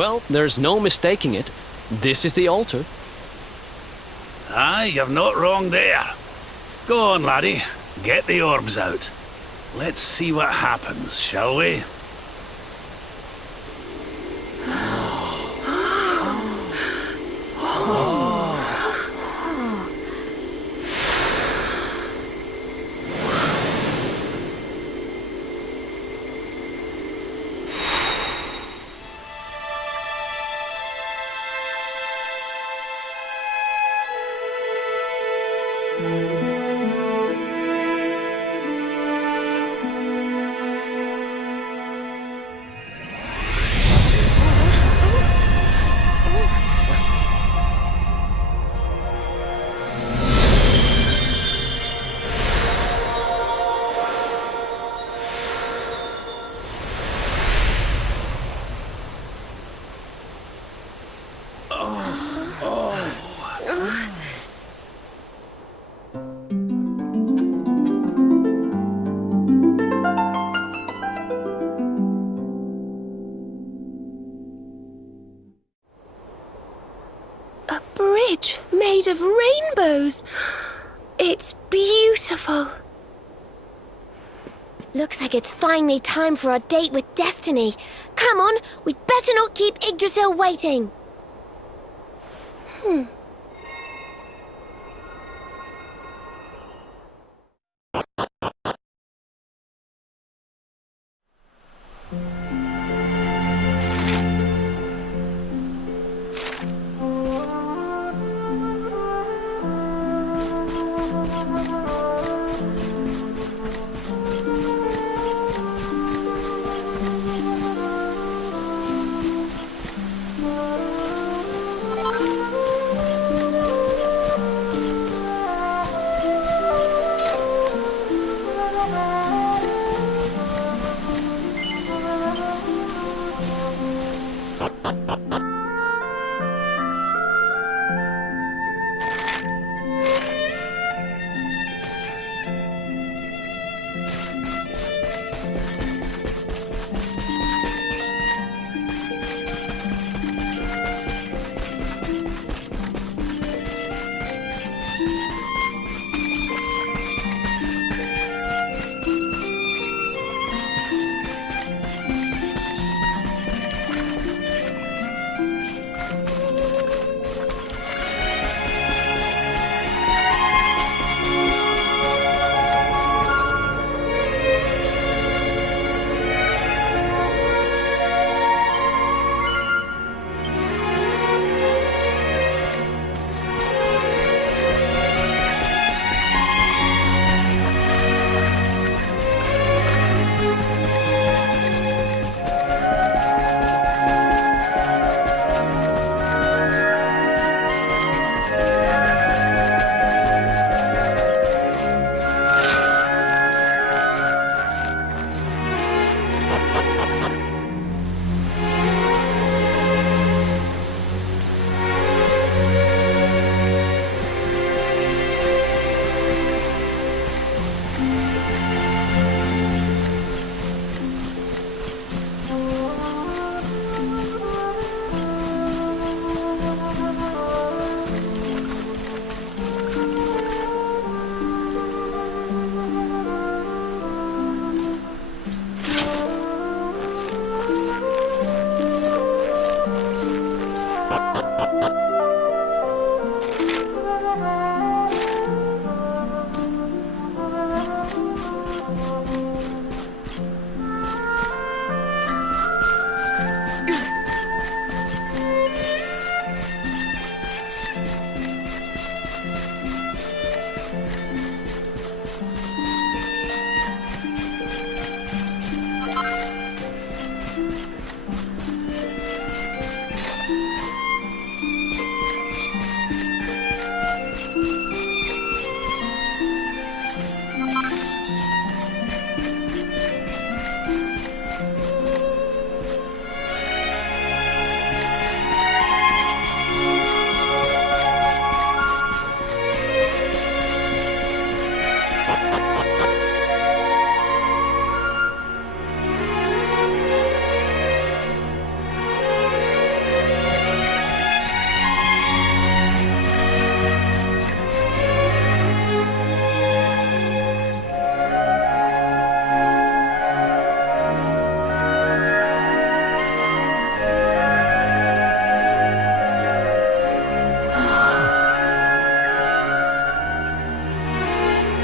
Well, there's no mistaking it. This is the altar. Aye, you're not wrong there. Go on, laddie. Get the orbs out. Let's see what happens, shall we? Made of rainbows. It's beautiful. Looks like it's finally time for our date with Destiny. Come on, we'd better not keep Yggdrasil waiting.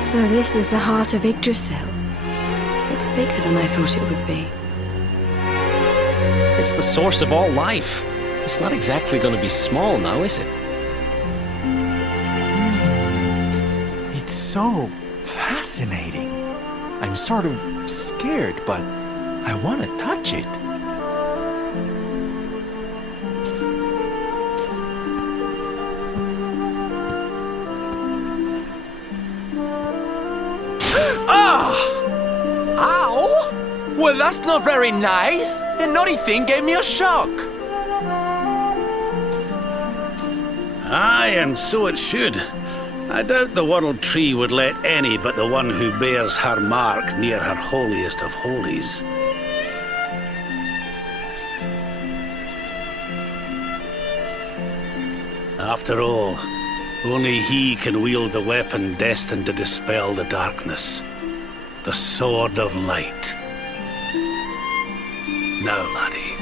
So this is the heart of Yggdrasil. It's bigger than I thought it would be. It's the source of all life. It's not exactly going to be small now, is it? It's so fascinating. I'm sort of scared, but I want to touch it. Ow! Well, that's not very nice. The naughty thing gave me a shock. Aye, and so it should. I doubt the World Tree would let any but the one who bears her mark near her holiest of holies. After all, only he can wield the weapon destined to dispel the darkness. The Sword of Light. Now, laddie,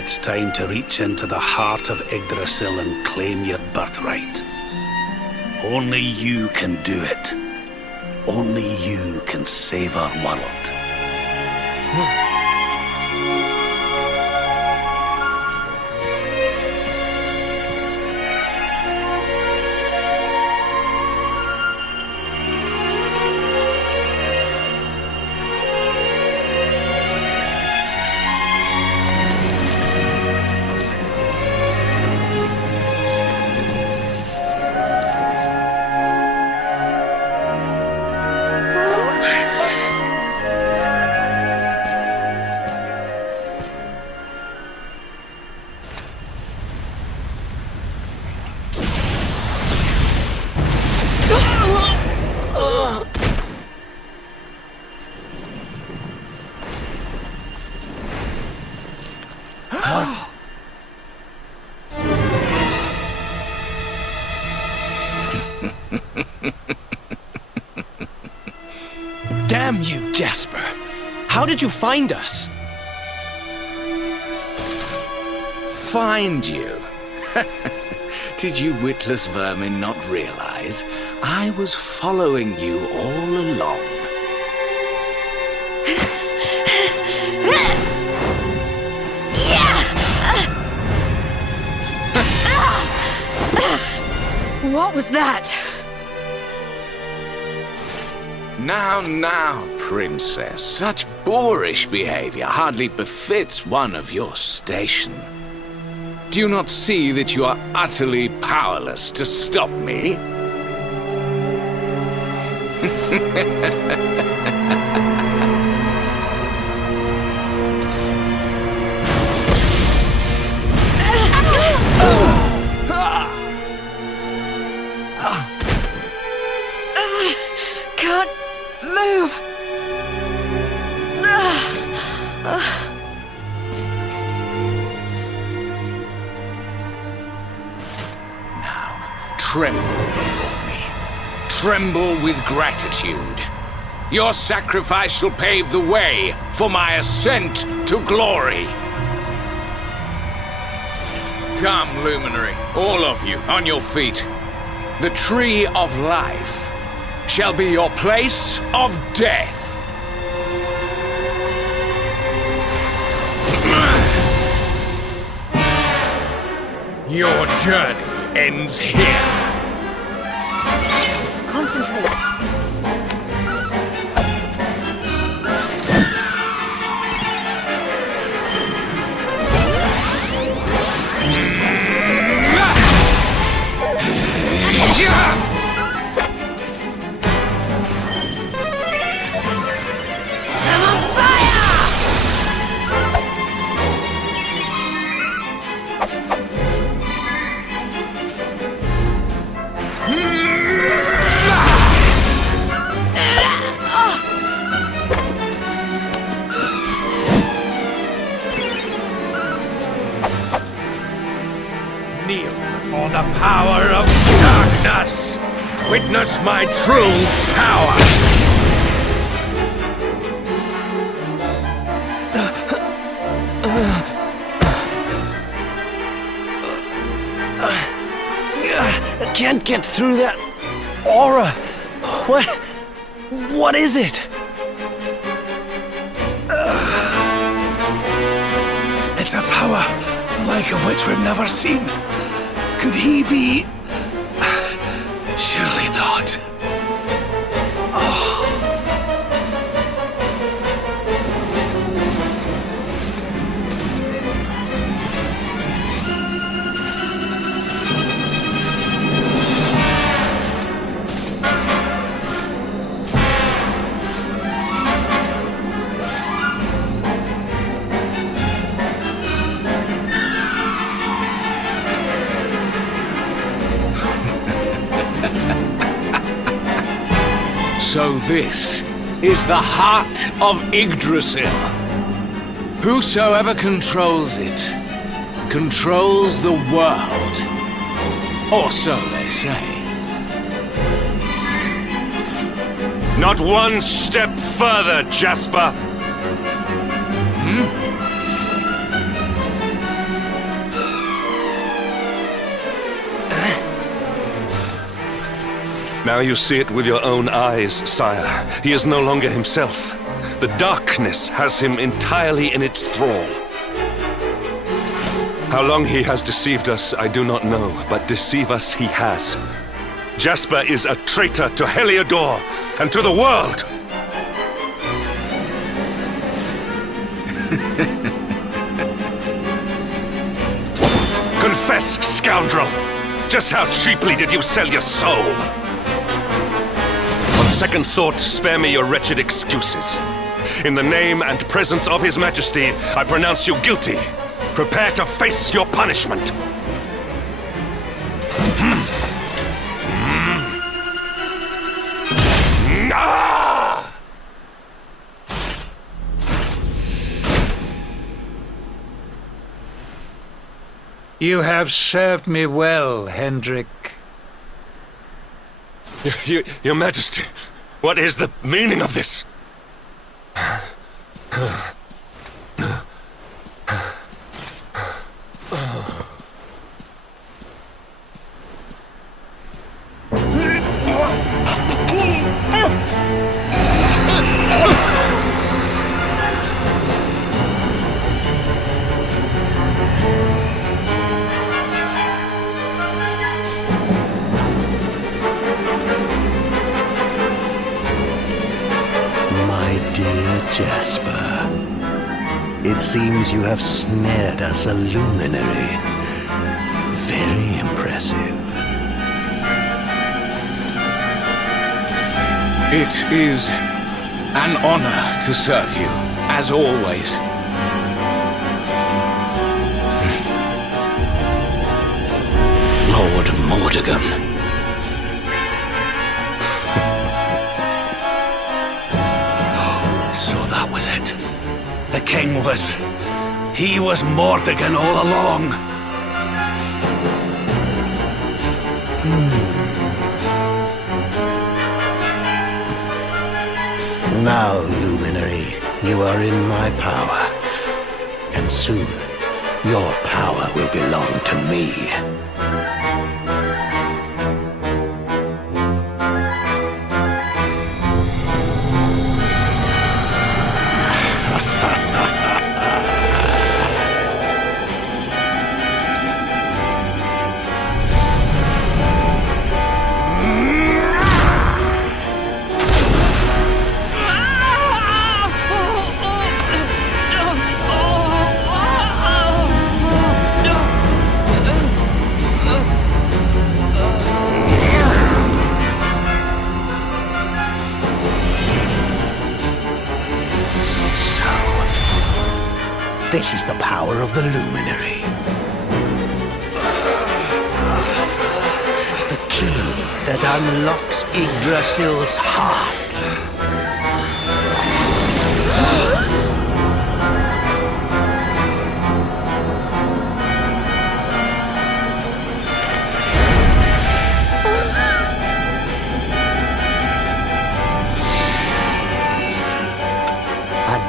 it's time to reach into the heart of Yggdrasil and claim your birthright. Only you can do it. Only you can save our world. Damn you, Jasper. How did you find us? Find you? Did you witless vermin not realize I was following you all along? What was that? Now, princess. Such boorish behavior hardly befits one of your station. Do you not see that you are utterly powerless to stop me? Can't move. Tremble before me. Tremble with gratitude. Your sacrifice shall pave the way for my ascent to glory. Come, Luminary, all of you, on your feet. The Tree of Life shall be your place of death. Your journey ends here. Concentrate. I'm on fire! Kneel before the power of darkness. Witness my true power. I can't get through that aura. What? What is it? It's a power, the like of which we've never seen. Could he be... Surely not. So this is the heart of Yggdrasil. Whosoever controls it, controls the world. Or so they say. Not one step further, Jasper! Now you see it with your own eyes, sire. He is no longer himself. The darkness has him entirely in its thrall. How long he has deceived us, I do not know, but deceive us he has. Jasper is a traitor to Heliodor and to the world! Confess, scoundrel! Just how cheaply did you sell your soul? On second thought, spare me your wretched excuses. In the name and presence of His Majesty, I pronounce you guilty. Prepare to face your punishment. You have served me well, Hendrik. Your Majesty, what is the meaning of this? Jasper, it seems you have snared us a luminary. Very impressive. It is an honor to serve you, as always. Lord Mordegon. Was it? The king was... He was Mordegon all along. Now, Luminary, you are in my power. And soon, your power will belong to me. This is the power of the Luminary. The key that unlocks Yggdrasil's heart.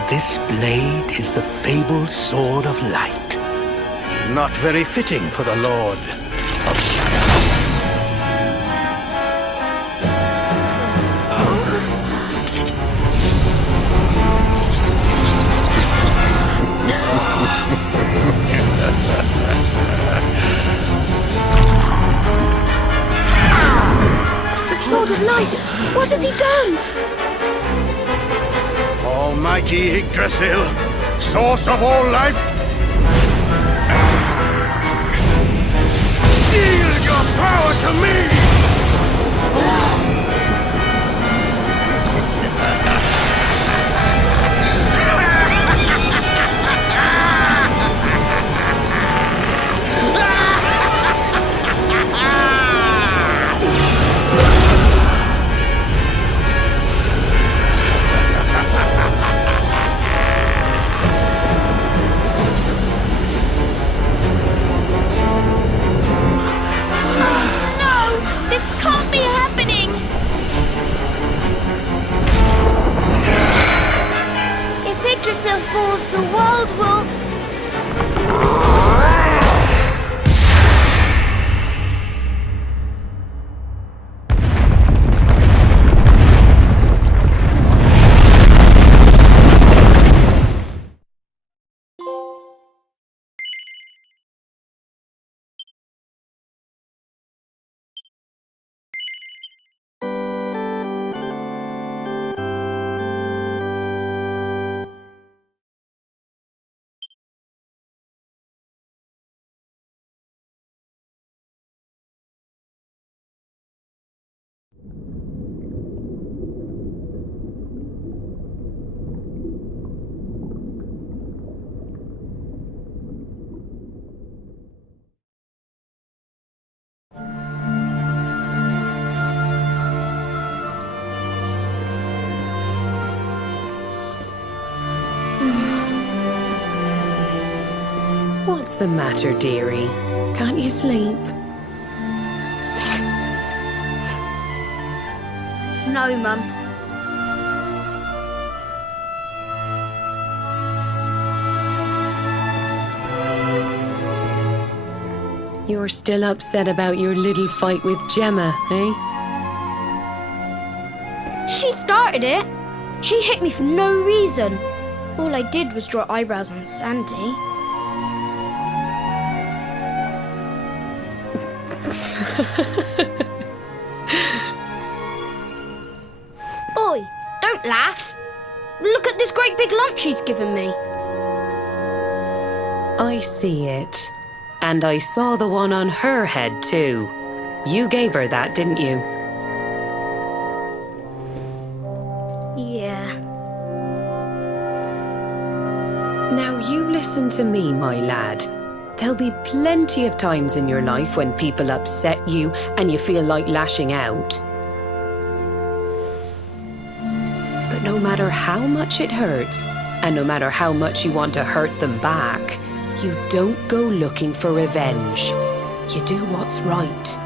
This blade is the fabled Sword of Light. Not very fitting for the Lord of Shadows. of light! What has he done? Almighty Yggdrasil, source of all life, yield your power to me! Yggdrasil falls, the world will... What's the matter, dearie? Can't you sleep? No, Mum. You're still upset about your little fight with Gemma, eh? She started it. She hit me for no reason. All I did was draw eyebrows on Sandy. Oi, don't laugh. Look at this great big lunch she's given me. I see it. And I saw the one on her head too. You gave her that, didn't you? Yeah. Now you listen to me, my lad. There'll be plenty of times in your life when people upset you and you feel like lashing out. But no matter how much it hurts, and no matter how much you want to hurt them back, you don't go looking for revenge. You do what's right.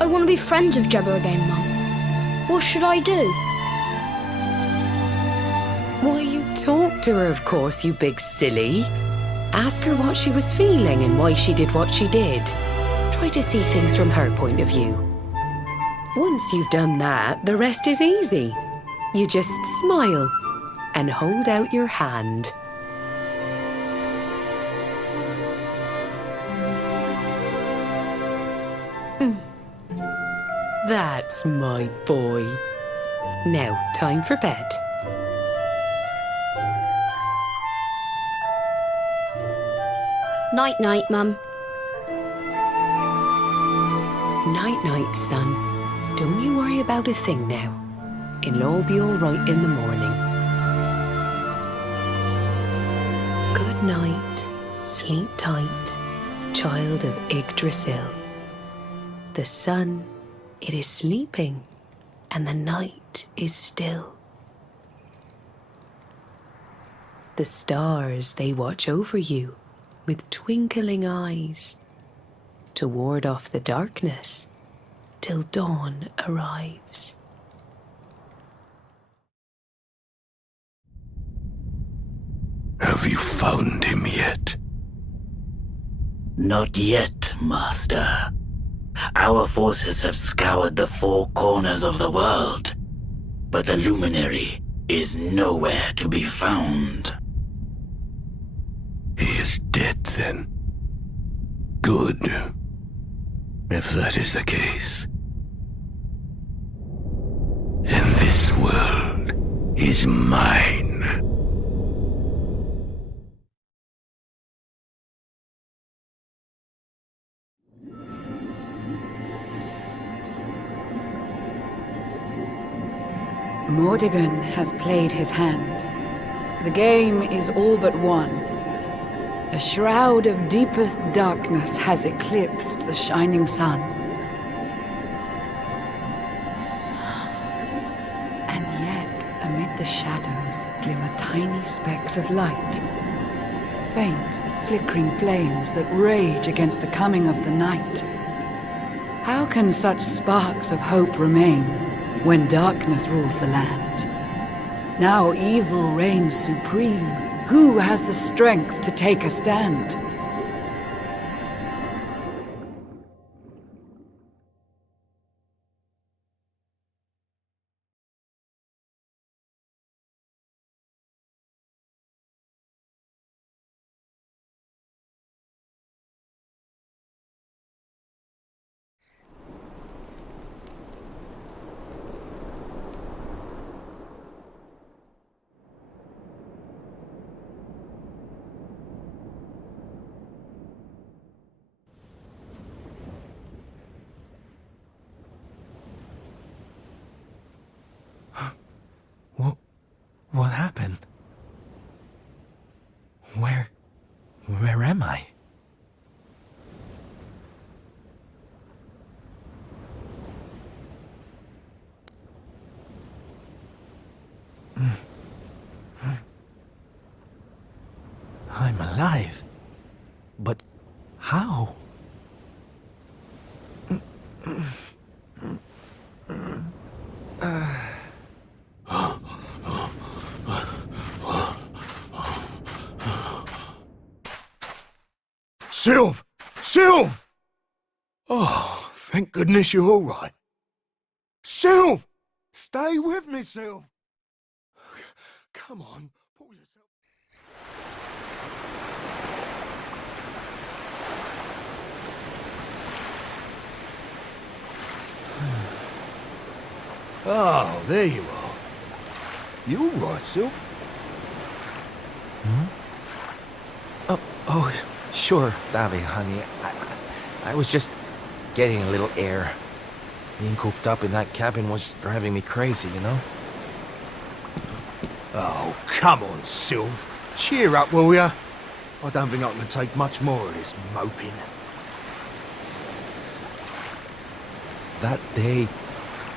I want to be friends with Gemma again, Mum. What should I do? Why, you talk to her, of course, you big silly. Ask her what she was feeling and why she did what she did. Try to see things from her point of view. Once you've done that, the rest is easy. You just smile and hold out your hand. That's my boy. Now, time for bed. Night-night, Mum. Night-night, son. Don't you worry about a thing now. It'll all be all right in the morning. Good night. Sleep tight, child of Yggdrasil. The sun, it is sleeping, and the night is still. The stars, they watch over you with twinkling eyes to ward off the darkness till dawn arrives. Have you found him yet? Not yet, Master. Our forces have scoured the four corners of the world, but the luminary is nowhere to be found. He is dead, then. Good. If that is the case, then this world is mine. Mordegon has played his hand. The game is all but won. A shroud of deepest darkness has eclipsed the shining sun. And yet, amid the shadows, glimmer tiny specks of light. Faint, flickering flames that rage against the coming of the night. How can such sparks of hope remain when darkness rules the land? Now evil reigns supreme. Who has the strength to take a stand? What happened? Where am I? I'm alive. But how? Sylv! Sylv! Oh, thank goodness you're all right. Sylv! Stay with me, Sylv! Come on, pull yourself... Oh, there you are. You all right, Sylv? Oh, sure, Davi, honey. I was just getting a little air. Being cooped up in that cabin was driving me crazy, you know? Oh, come on, Sylv. Cheer up, will ya? I don't think I can take much more of this moping. That day,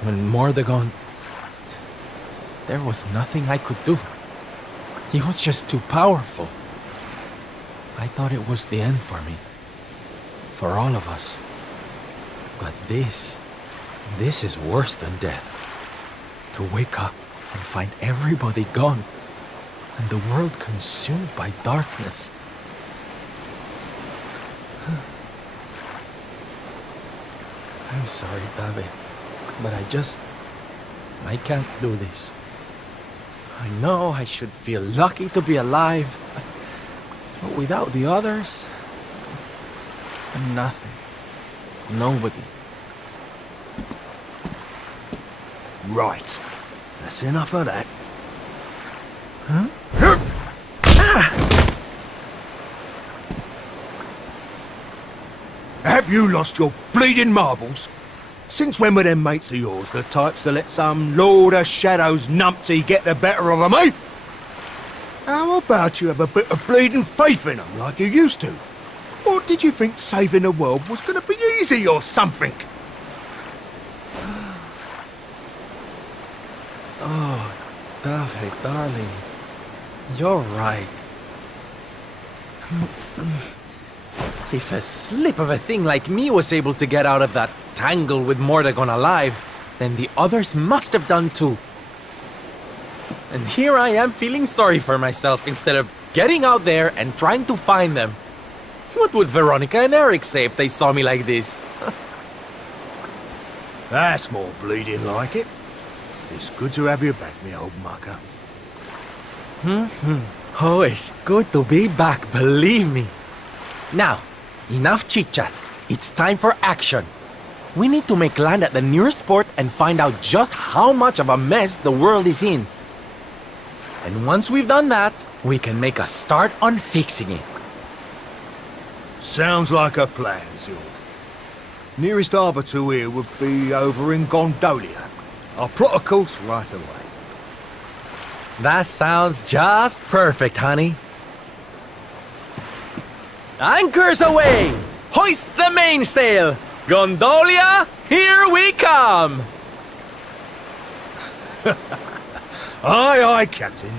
when Mordegon... There was nothing I could do. He was just too powerful. I thought it was the end for me. For all of us. But this is worse than death. To wake up and find everybody gone, and the world consumed by darkness. I'm sorry, Davi, but I can't do this. I know I should feel lucky to be alive, but without the others, I'm nothing. Nobody. Right. That's enough of that. Huh? Have you lost your bleeding marbles? Since when were them mates of yours the types to let some Lord of Shadows numpty get the better of them, eh? How about you have a bit of bleeding faith in them like you used to? Or did you think saving the world was going to be easy or something? Oh, David, darling. You're right. If a slip of a thing like me was able to get out of that tangle with Mordegon alive, then the others must have done too. And here I am feeling sorry for myself instead of getting out there and trying to find them. What would Veronica and Eric say if they saw me like this? That's more bleeding like it. It's good to have you back, me old mucker. Oh, it's good to be back, believe me. Now, enough chit-chat. It's time for action. We need to make land at the nearest port and find out just how much of a mess the world is in. And once we've done that, we can make a start on fixing it. Sounds like a plan, Sylv. Nearest harbour to here would be over in Gondolia. I'll plot a course right away. That sounds just perfect, honey. Anchors away! Hoist the mainsail! Gondolia, here we come! Aye, aye, Captain.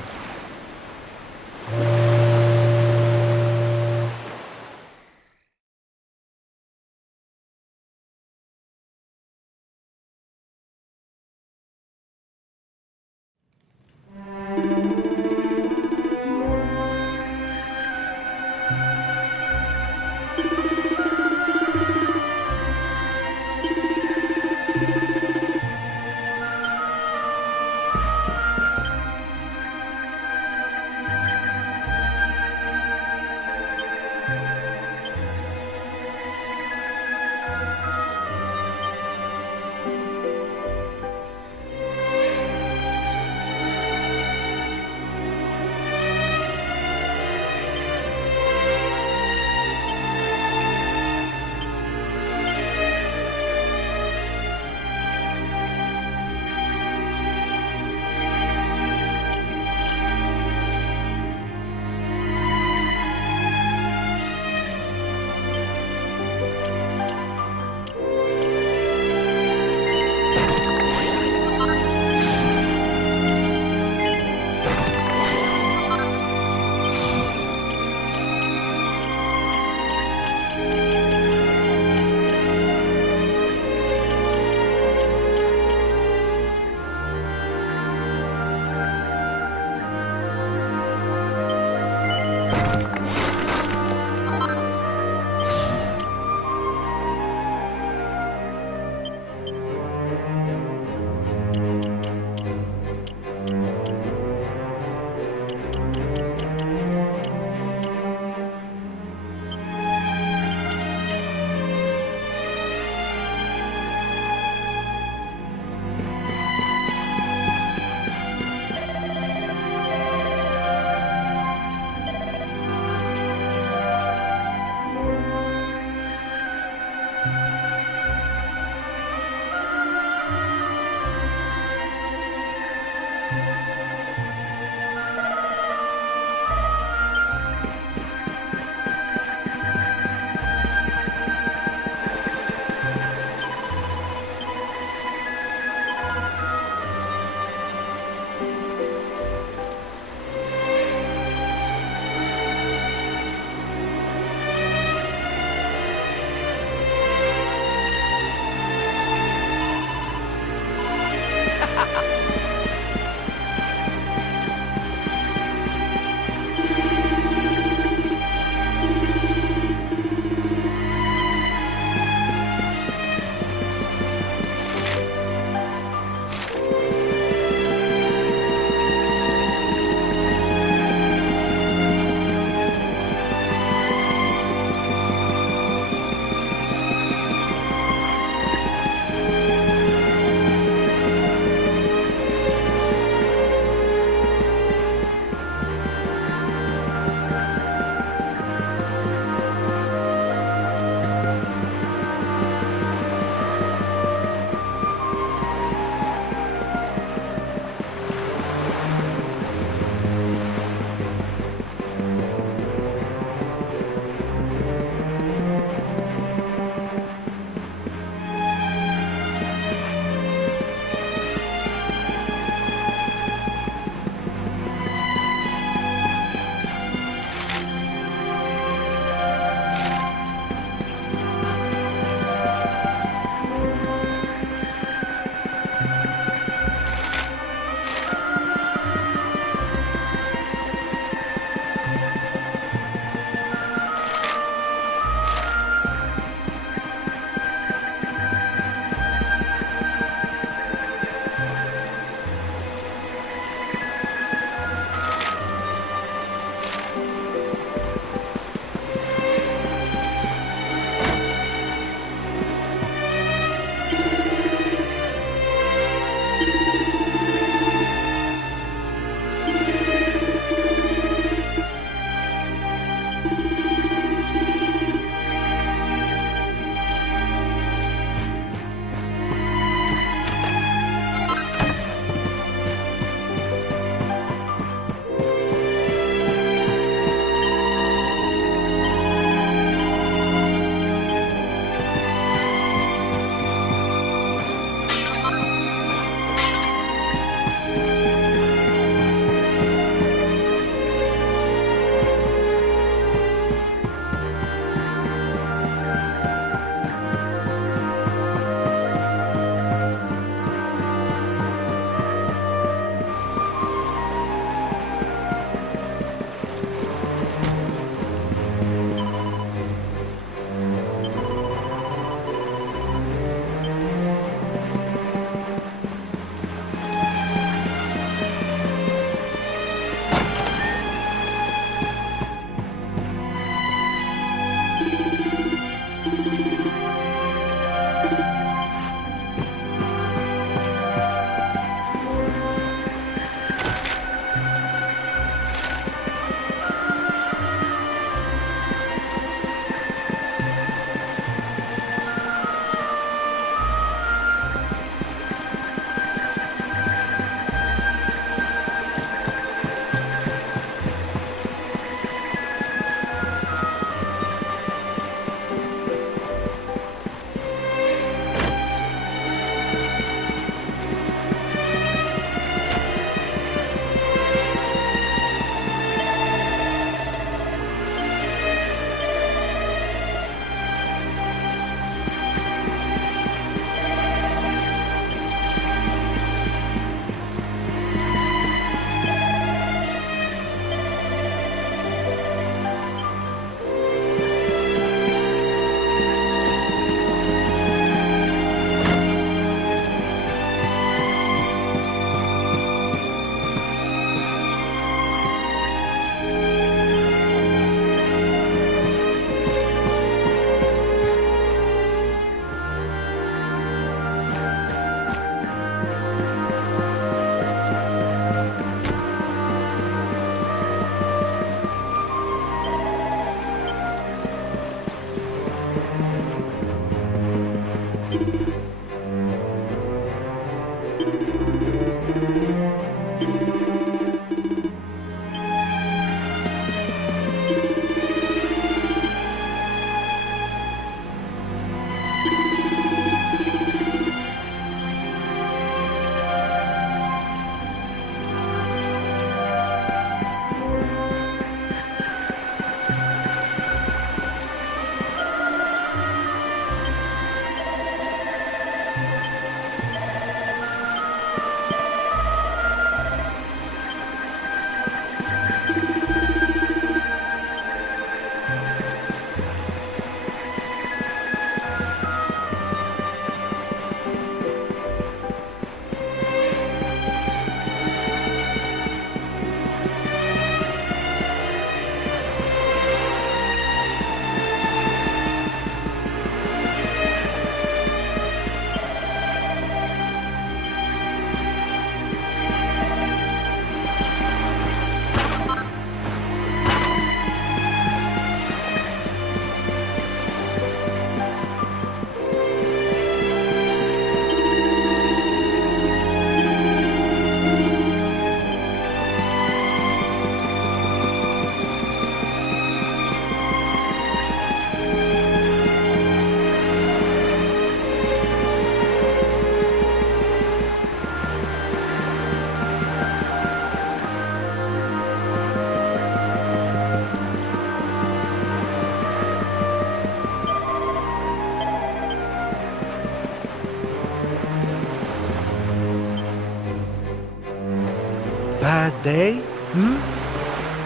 bad day?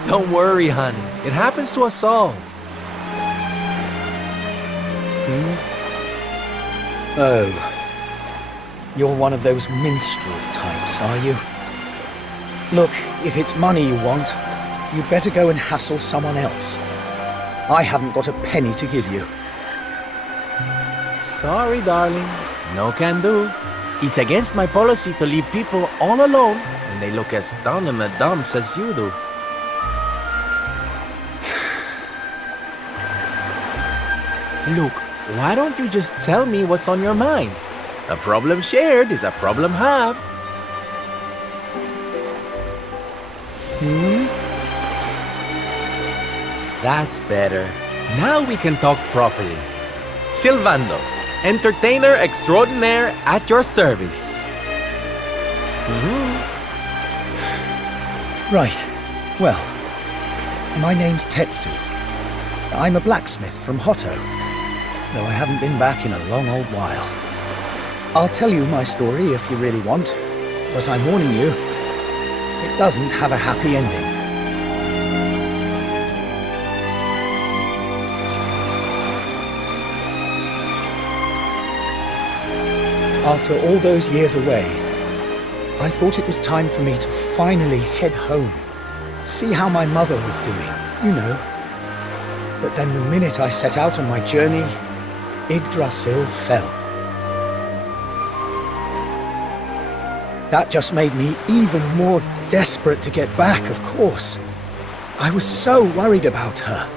Don't worry, honey. It happens to us all. Oh. You're one of those minstrel types, are you? Look, if it's money you want, you'd better go and hassle someone else. I haven't got a penny to give you. Sorry, darling. No can do. It's against my policy to leave people all alone when they look as down in the dumps as you do. Look, why don't you just tell me what's on your mind? A problem shared is a problem halved. That's better. Now we can talk properly. Silvando, entertainer extraordinaire at your service. Right. Well, my name's Tetsu. I'm a blacksmith from Hotto, though I haven't been back in a long old while. I'll tell you my story if you really want, but I'm warning you, it doesn't have a happy ending. After all those years away, I thought it was time for me to finally head home, see how my mother was doing, you know. But then the minute I set out on my journey, Yggdrasil fell. That just made me even more desperate to get back, of course. I was so worried about her.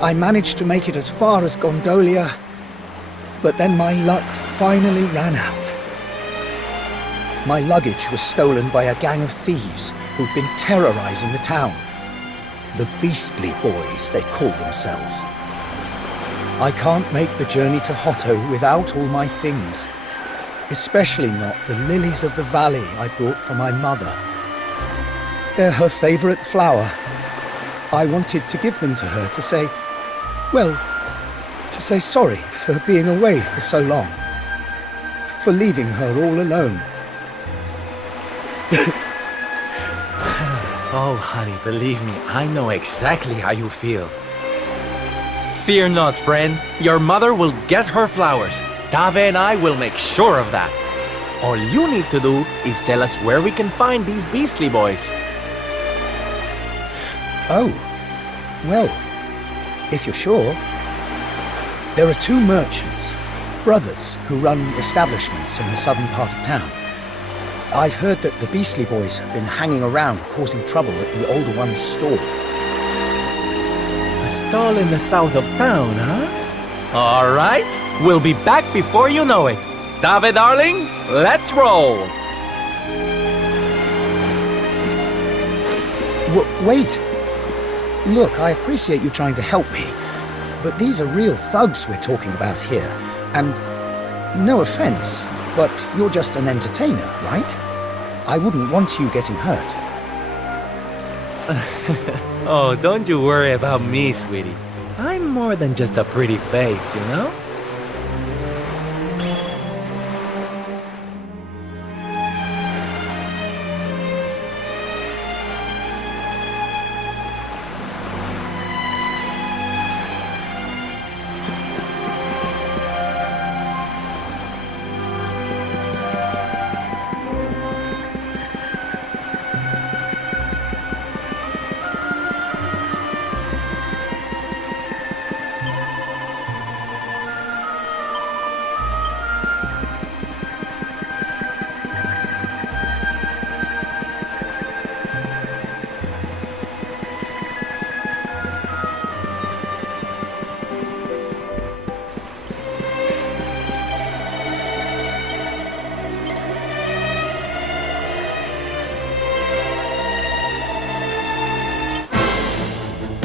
I managed to make it as far as Gondolia, but then my luck finally ran out. My luggage was stolen by a gang of thieves who've been terrorizing the town. The Beastly Boys, they call themselves. I can't make the journey to Hotto without all my things, especially not the lilies of the valley I brought for my mother. They're her favorite flower. I wanted to give them to her to say, well, to say sorry for being away for so long, for leaving her all alone. Oh, honey, believe me, I know exactly how you feel. Fear not, friend. Your mother will get her flowers. Dave and I will make sure of that. All you need to do is tell us where we can find these Beastly Boys. Oh, well, if you're sure. There are two merchants, brothers, who run establishments in the southern part of town. I've heard that the Beastly Boys have been hanging around causing trouble at the older one's stall. A stall in the south of town, huh? All right, we'll be back before you know it. Dave, darling, let's roll! Wait! Look, I appreciate you trying to help me, but these are real thugs we're talking about here, and no offense, but you're just an entertainer, right? I wouldn't want you getting hurt. Oh, don't you worry about me, sweetie. I'm more than just a pretty face, you know?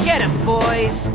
Get 'em, boys!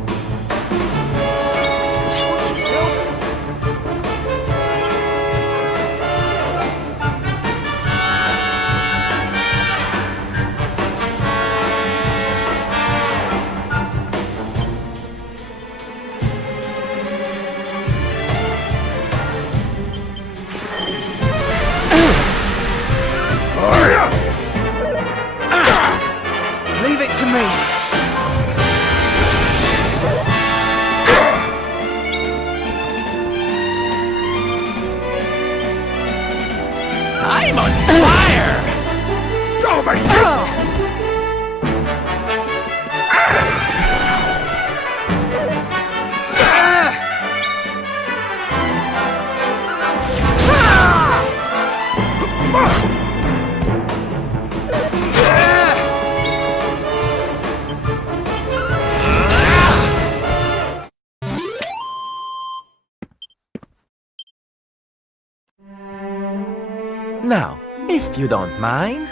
Now, if you don't mind.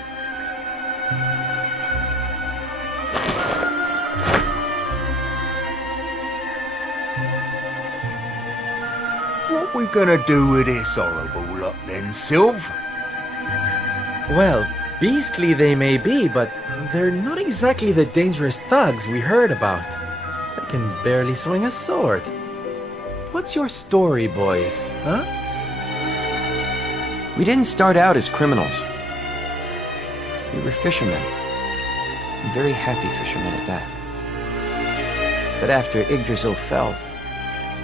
What we gonna do with this horrible lot then, Sylv? Well, beastly they may be, but they're not exactly the dangerous thugs we heard about. They can barely swing a sword. What's your story, boys, huh? We didn't start out as criminals. We were fishermen. Very happy fishermen at that. But after Yggdrasil fell,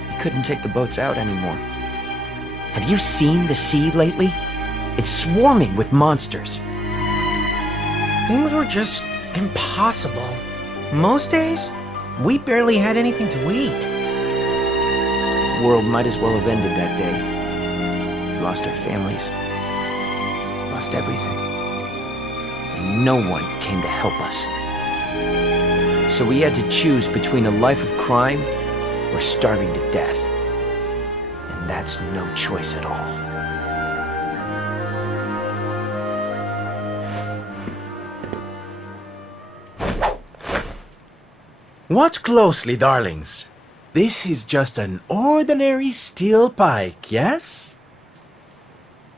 we couldn't take the boats out anymore. Have you seen the sea lately? It's swarming with monsters. Things were just impossible. Most days, we barely had anything to eat. The world might as well have ended that day. We lost our families. Lost everything. And no one came to help us. So we had to choose between a life of crime or starving to death. And that's no choice at all. Watch closely, darlings. This is just an ordinary steel pike, yes?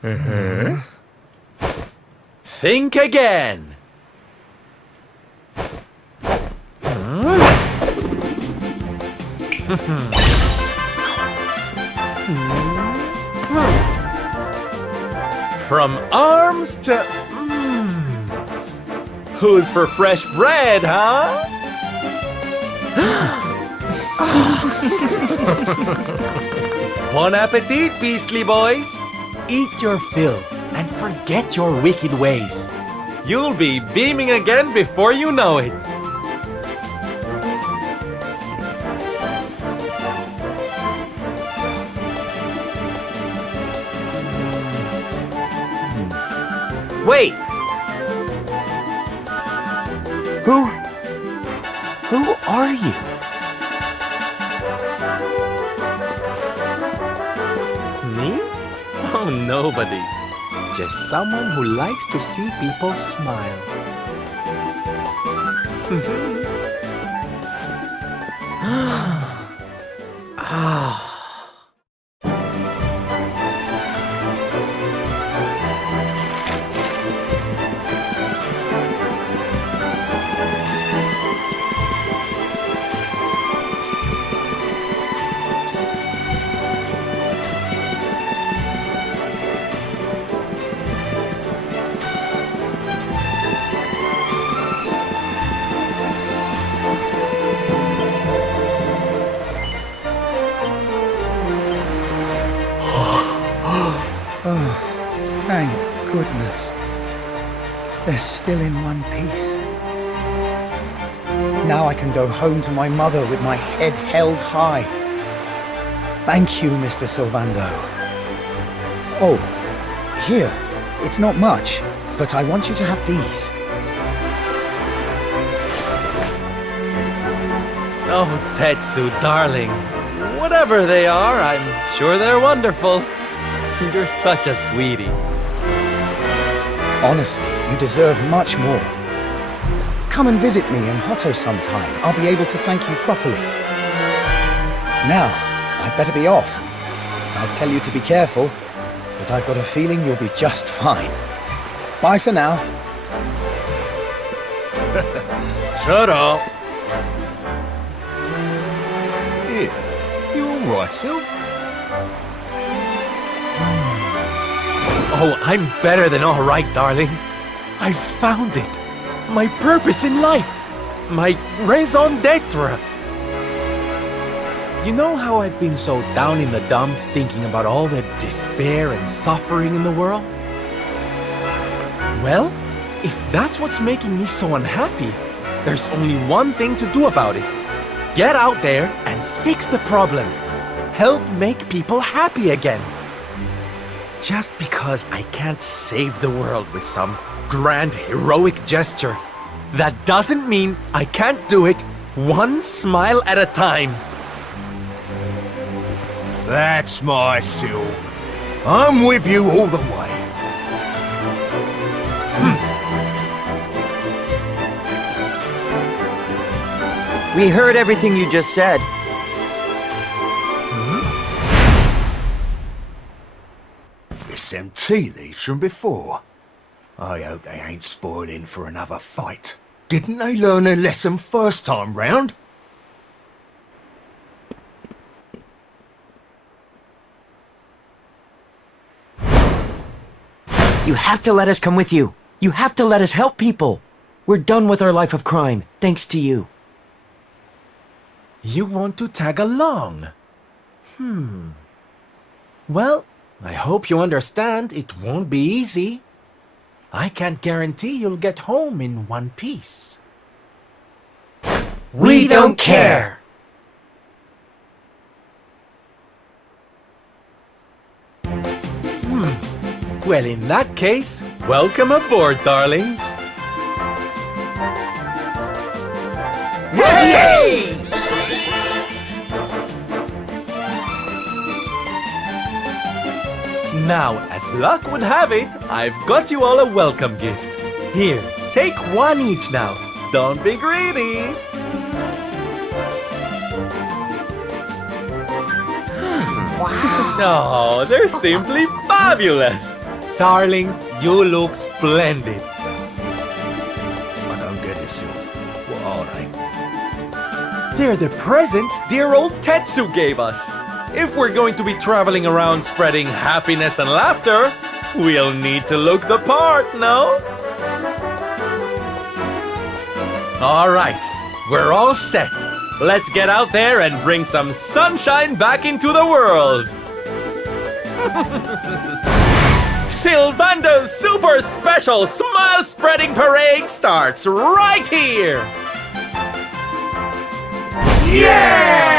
Mm-hmm. Think again. From arms to... Who's for fresh bread, huh? Bon appetit, beastly boys! Eat your fill and forget your wicked ways. You'll be beaming again before you know it. Wait! Who are you? Me? Oh, nobody. Just someone who likes to see people smile. Ah. Oh, thank goodness. They're still in one piece. Now I can go home to my mother with my head held high. Thank you, Mr. Sylvando. Oh, here. It's not much, but I want you to have these. Oh, Tetsu, darling. Whatever they are, I'm sure they're wonderful. You're such a sweetie. Honestly, you deserve much more. Come and visit me in Hotto sometime. I'll be able to thank you properly. Now, I'd better be off. I'd tell you to be careful, but I've got a feeling you'll be just fine. Bye for now. Ta-da! Here, you all right, Sylv? Oh, I'm better than all right, darling. I found it. My purpose in life. My raison d'etre. You know how I've been so down in the dumps thinking about all the despair and suffering in the world? Well, if that's what's making me so unhappy, there's only one thing to do about it. Get out there and fix the problem. Help make people happy again. Just because I can't save the world with some grand heroic gesture, that doesn't mean I can't do it one smile at a time. That's my Sylv. I'm with you all the way. We heard everything you just said. It's them tea leaves from before. I hope they ain't spoiling for another fight. Didn't they learn their lesson first time round? You have to let us come with you. You have to let us help people. We're done with our life of crime, thanks to you. You want to tag along? Well, I hope you understand it won't be easy. I can't guarantee you'll get home in one piece. We don't care. Well, in that case, welcome aboard, darlings. Yes! Now, as luck would have it, I've got you all a welcome gift. Here, take one each now. Don't be greedy. No, they're simply fabulous. Darlings, you look splendid. I don't get it, Sylph. What are they? They're the presents dear old Tetsu gave us. If we're going to be traveling around spreading happiness and laughter, we'll need to look the part, no? All right, we're all set. Let's get out there and bring some sunshine back into the world. Sylvando's super special smile spreading parade starts right here. Yeah!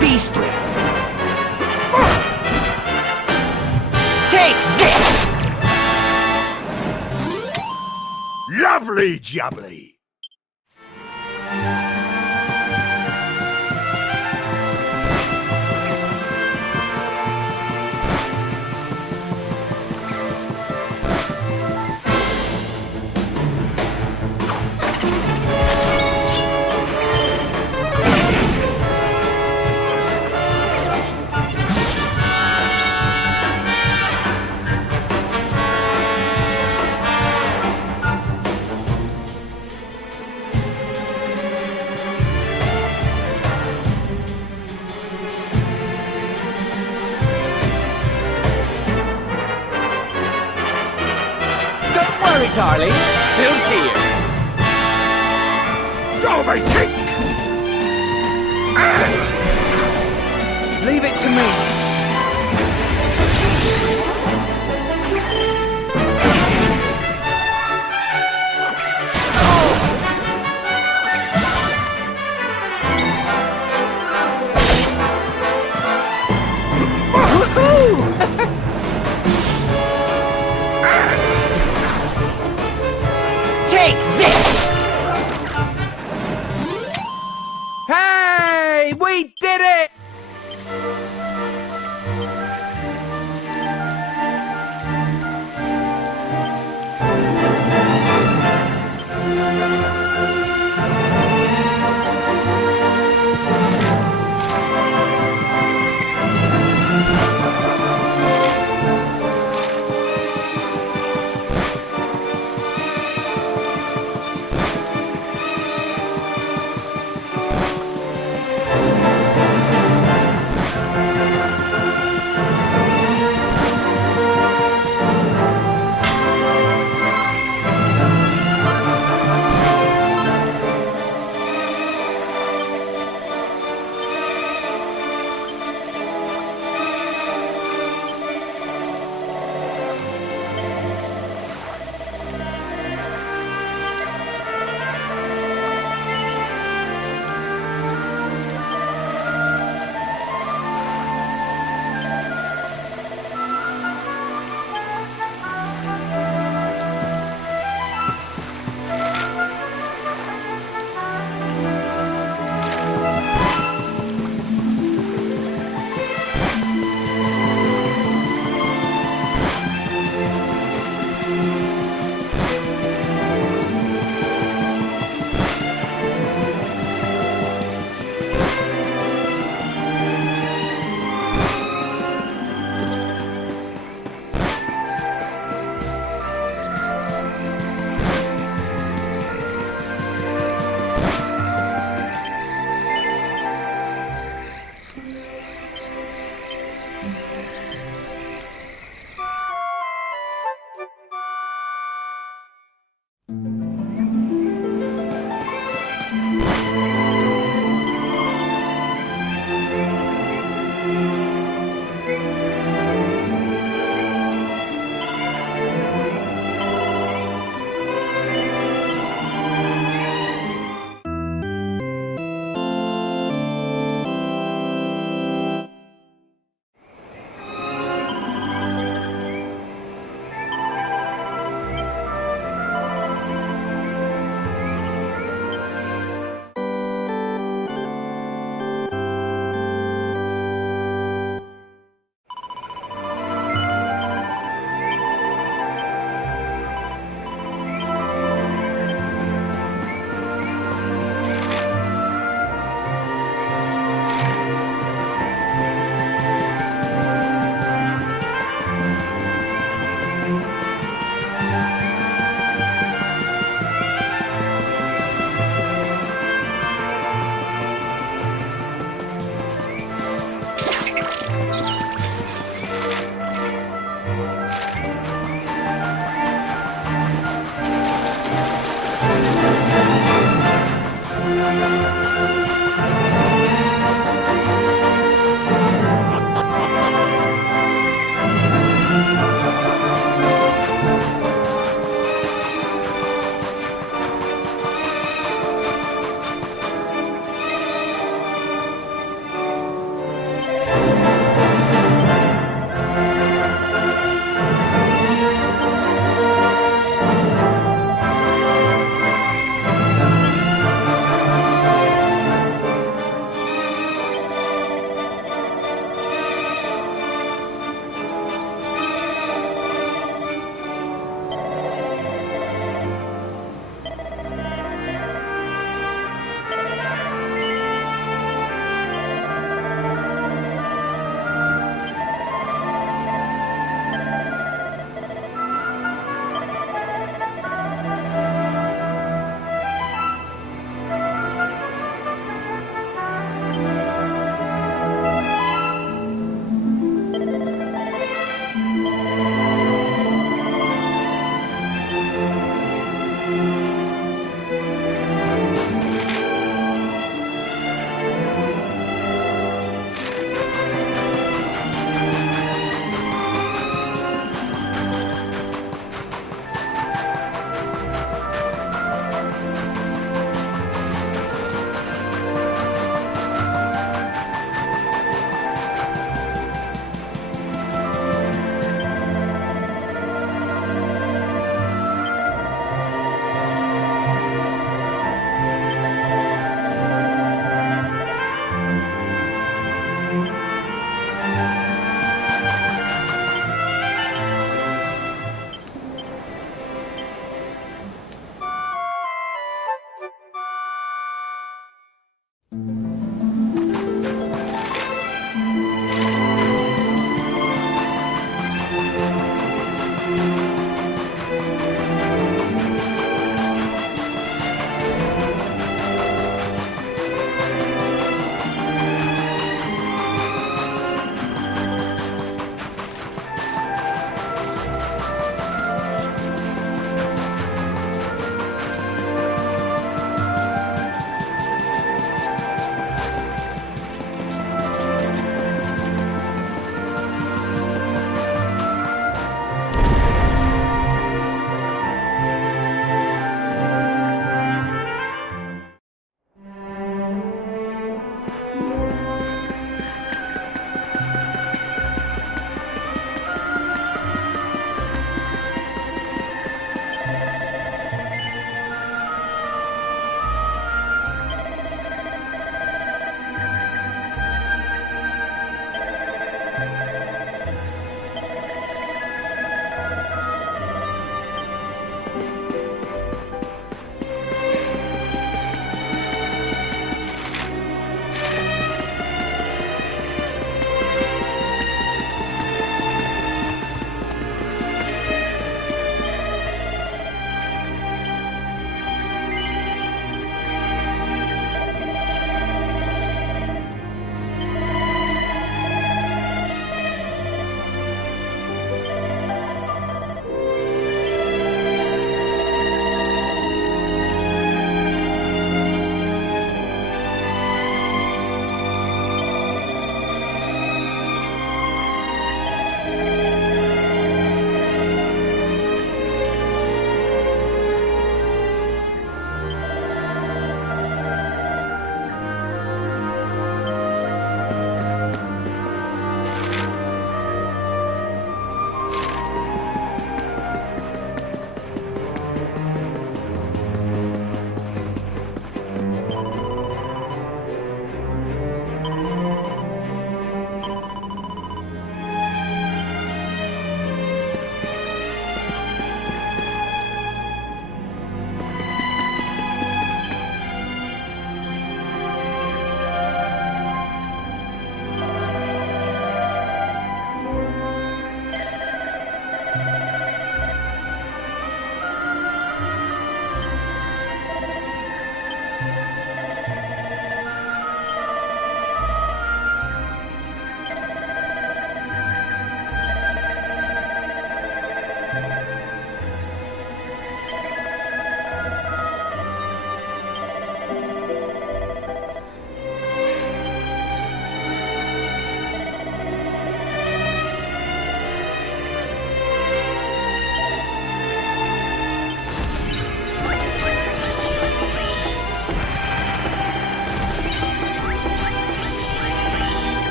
Beastly. Take this! Lovely jubbly! Darlings, Syl's here. Dobby kick! Leave it to me. Take this! Hey! We did it!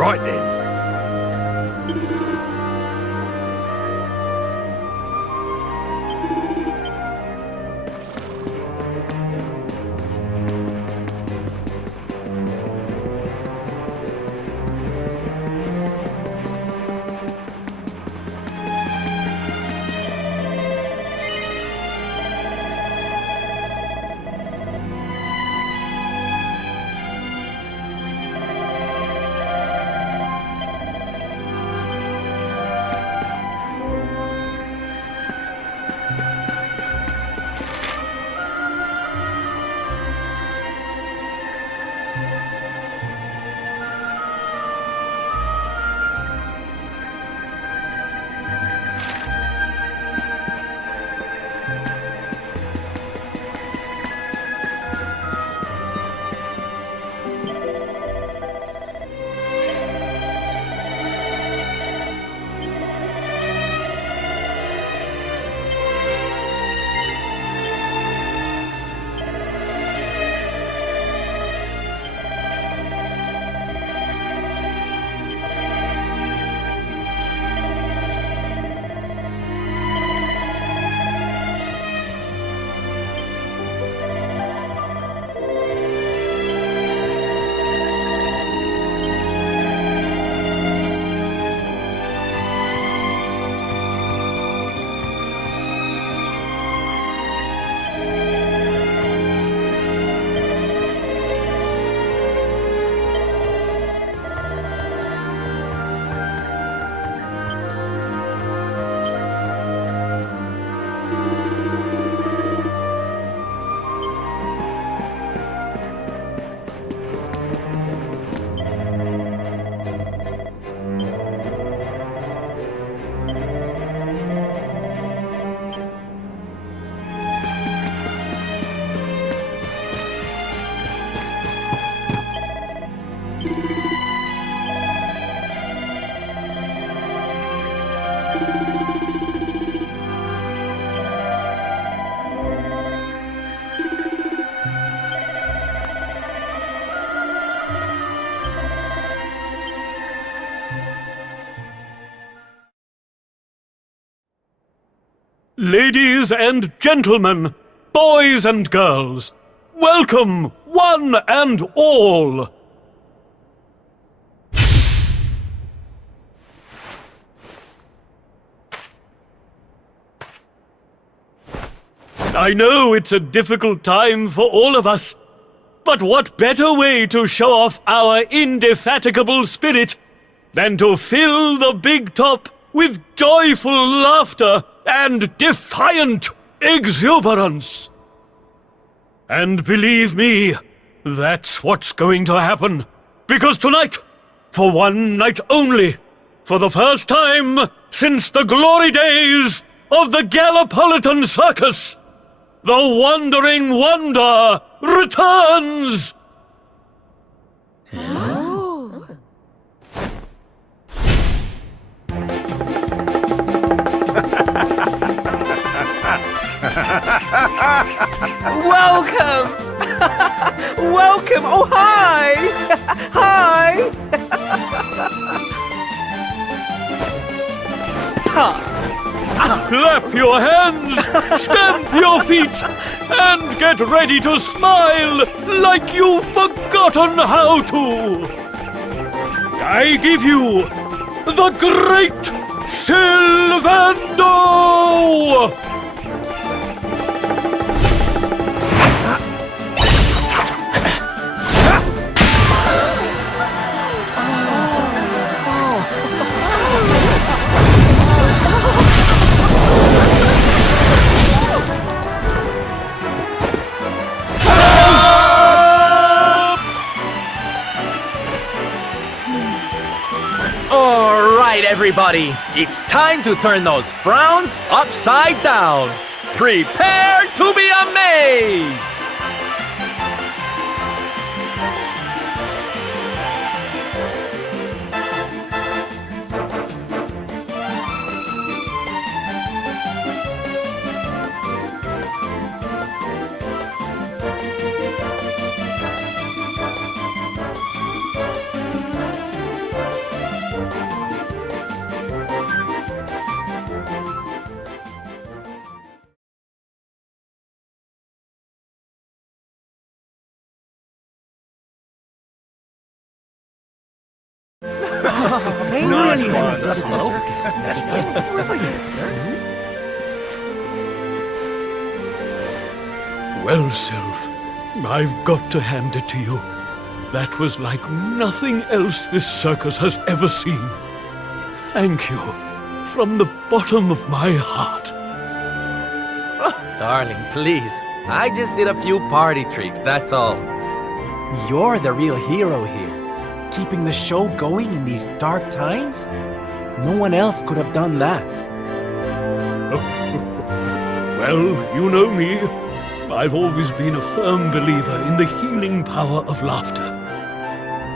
Right then. Ladies and gentlemen, boys and girls, welcome, one and all! I know it's a difficult time for all of us, but what better way to show off our indefatigable spirit than to fill the big top with joyful laughter and defiant exuberance? And believe me, that's what's going to happen. Because tonight, for one night only, for the first time since the glory days of the Gallipolitan Circus, the Wandering Wonder returns! Welcome! Welcome! Oh, hi! Hi! Clap your hands, stamp your feet, and get ready to smile like you've forgotten how to! I give you the Great Sylvando! Alright, everybody, it's time to turn those frowns upside down. Prepare to be amazed! Well, Sylph, I've got to hand it to you. That was like nothing else this circus has ever seen. Thank you, from the bottom of my heart. Darling, please. I just did a few party tricks, that's all. You're the real hero here. Keeping the show going in these dark times? No one else could have done that. Well, you know me. I've always been a firm believer in the healing power of laughter.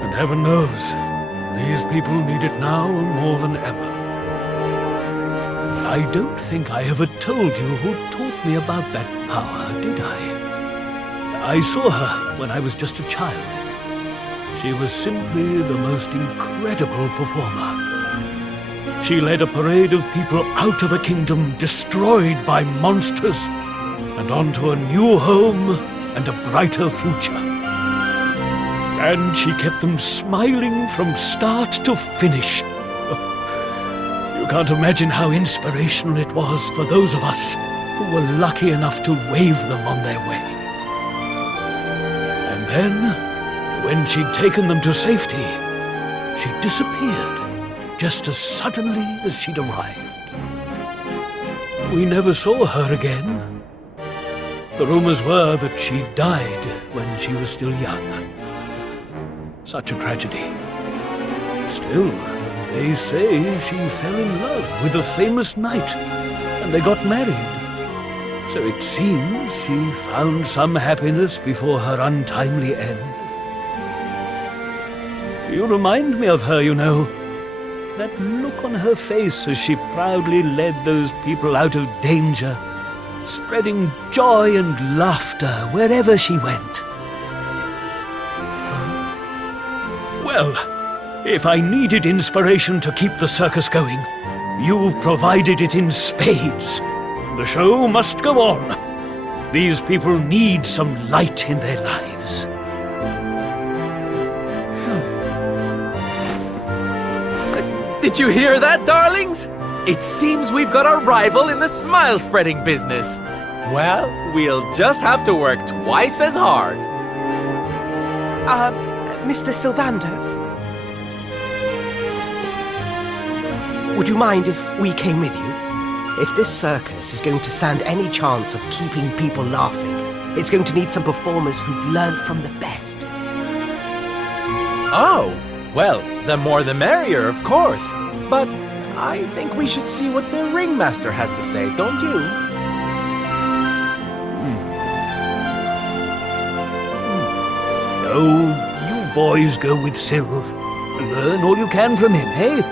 And heaven knows, these people need it now more than ever. I don't think I ever told you who taught me about that power, did I? I saw her when I was just a child. She was simply the most incredible performer. She led a parade of people out of a kingdom destroyed by monsters and onto a new home and a brighter future. And she kept them smiling from start to finish. You can't imagine how inspirational it was for those of us who were lucky enough to wave them on their way. And then, when she'd taken them to safety, she disappeared just as suddenly as she'd arrived. We never saw her again. The rumors were that she died when she was still young. Such a tragedy. Still, they say she fell in love with a famous knight, and they got married. So it seems she found some happiness before her untimely end. You remind me of her, you know. That look on her face as she proudly led those people out of danger, spreading joy and laughter wherever she went. Well, if I needed inspiration to keep the circus going, you've provided it in spades. The show must go on. These people need some light in their lives. Did you hear that, darlings? It seems we've got a rival in the smile-spreading business. Well, we'll just have to work twice as hard. Mr. Sylvander? Would you mind if we came with you? If this circus is going to stand any chance of keeping people laughing, it's going to need some performers who've learned from the best. Oh, well, the more the merrier, of course. But I think we should see what the ringmaster has to say, don't you? Oh, you boys go with Sylv. Learn all you can from him, eh?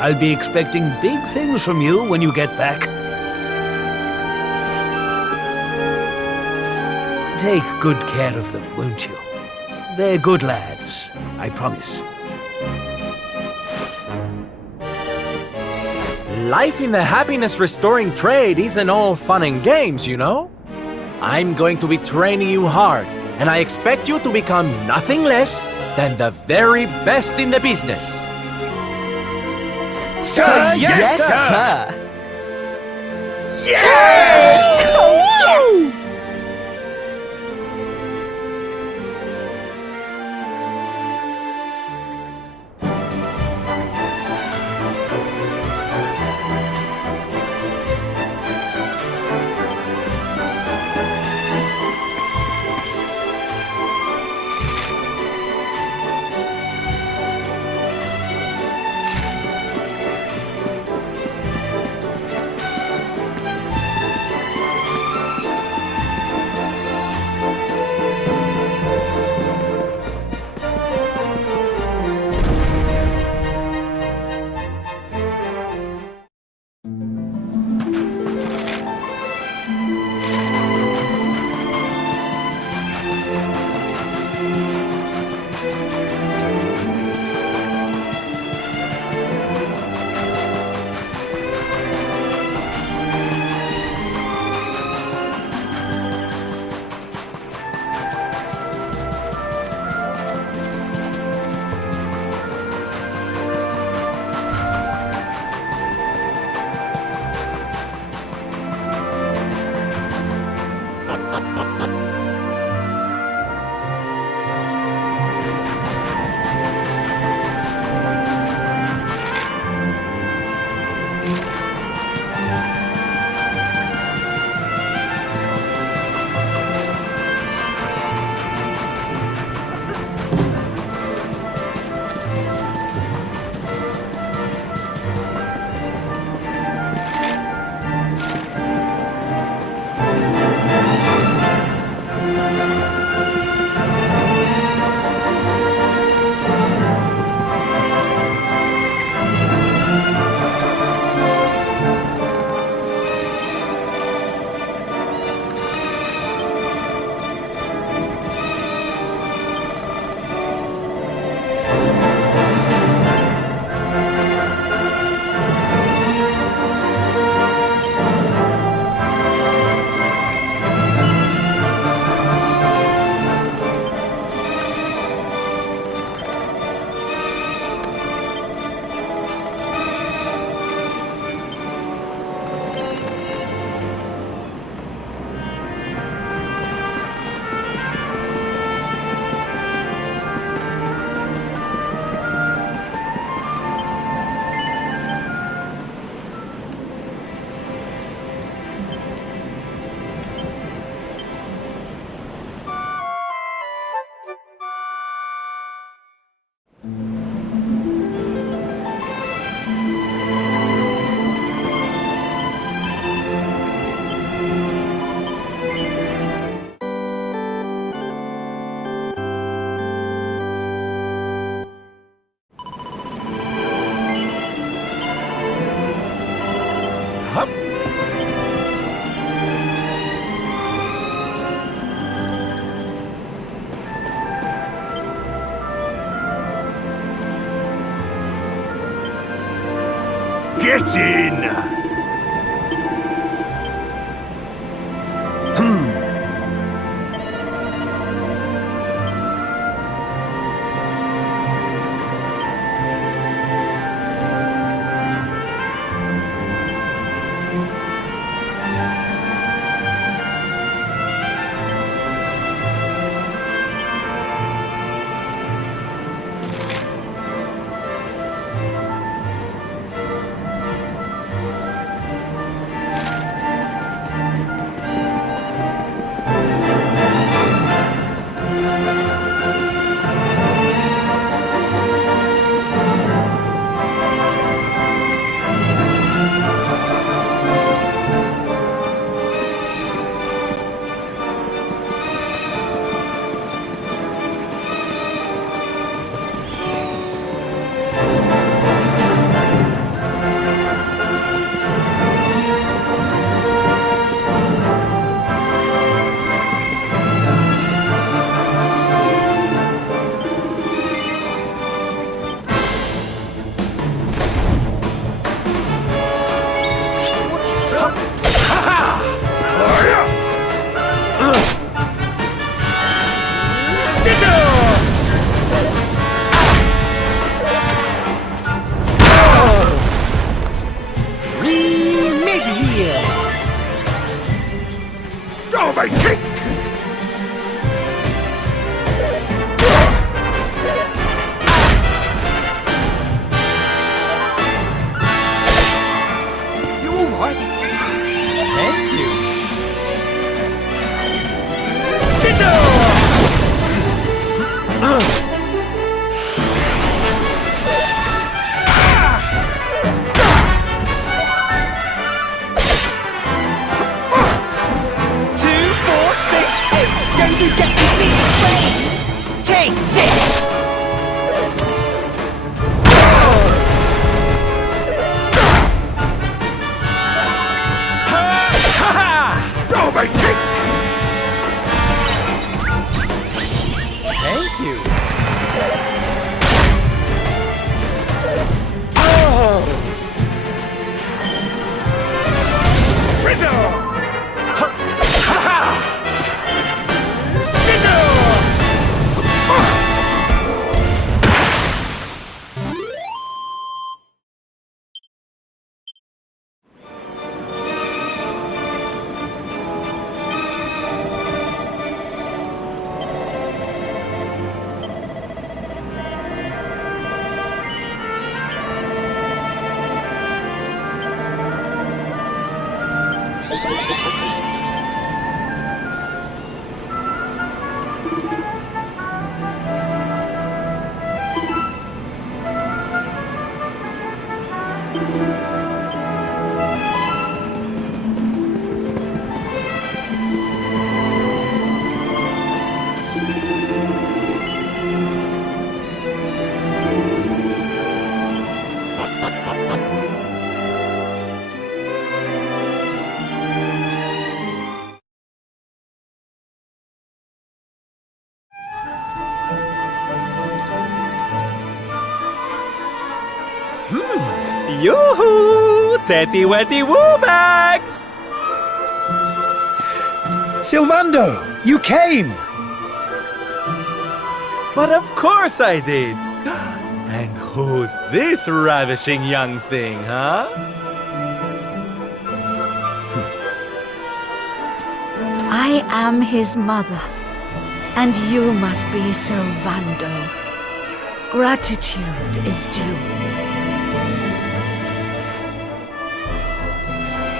I'll be expecting big things from you when you get back. Take good care of them, won't you? They're good lads, I promise. Life in the happiness-restoring trade isn't all fun and games, you know? I'm going to be training you hard, and I expect you to become nothing less than the very best in the business. Sir, yes, sir! Yeah! Oh, yes! Get in! Yoo-hoo! Tetty wetty woo bags! Sylvando, you came! But of course I did! And who's this ravishing young thing, huh? I am his mother, and you must be Sylvando. Gratitude is due.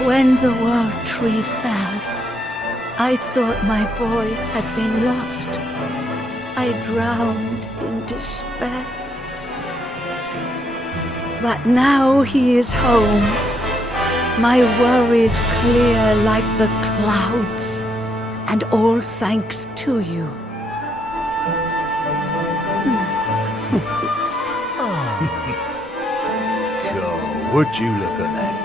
When the world tree fell, I thought my boy had been lost. I drowned in despair. But now he is home. My worries clear like the clouds, and all thanks to you. God, would you look at that?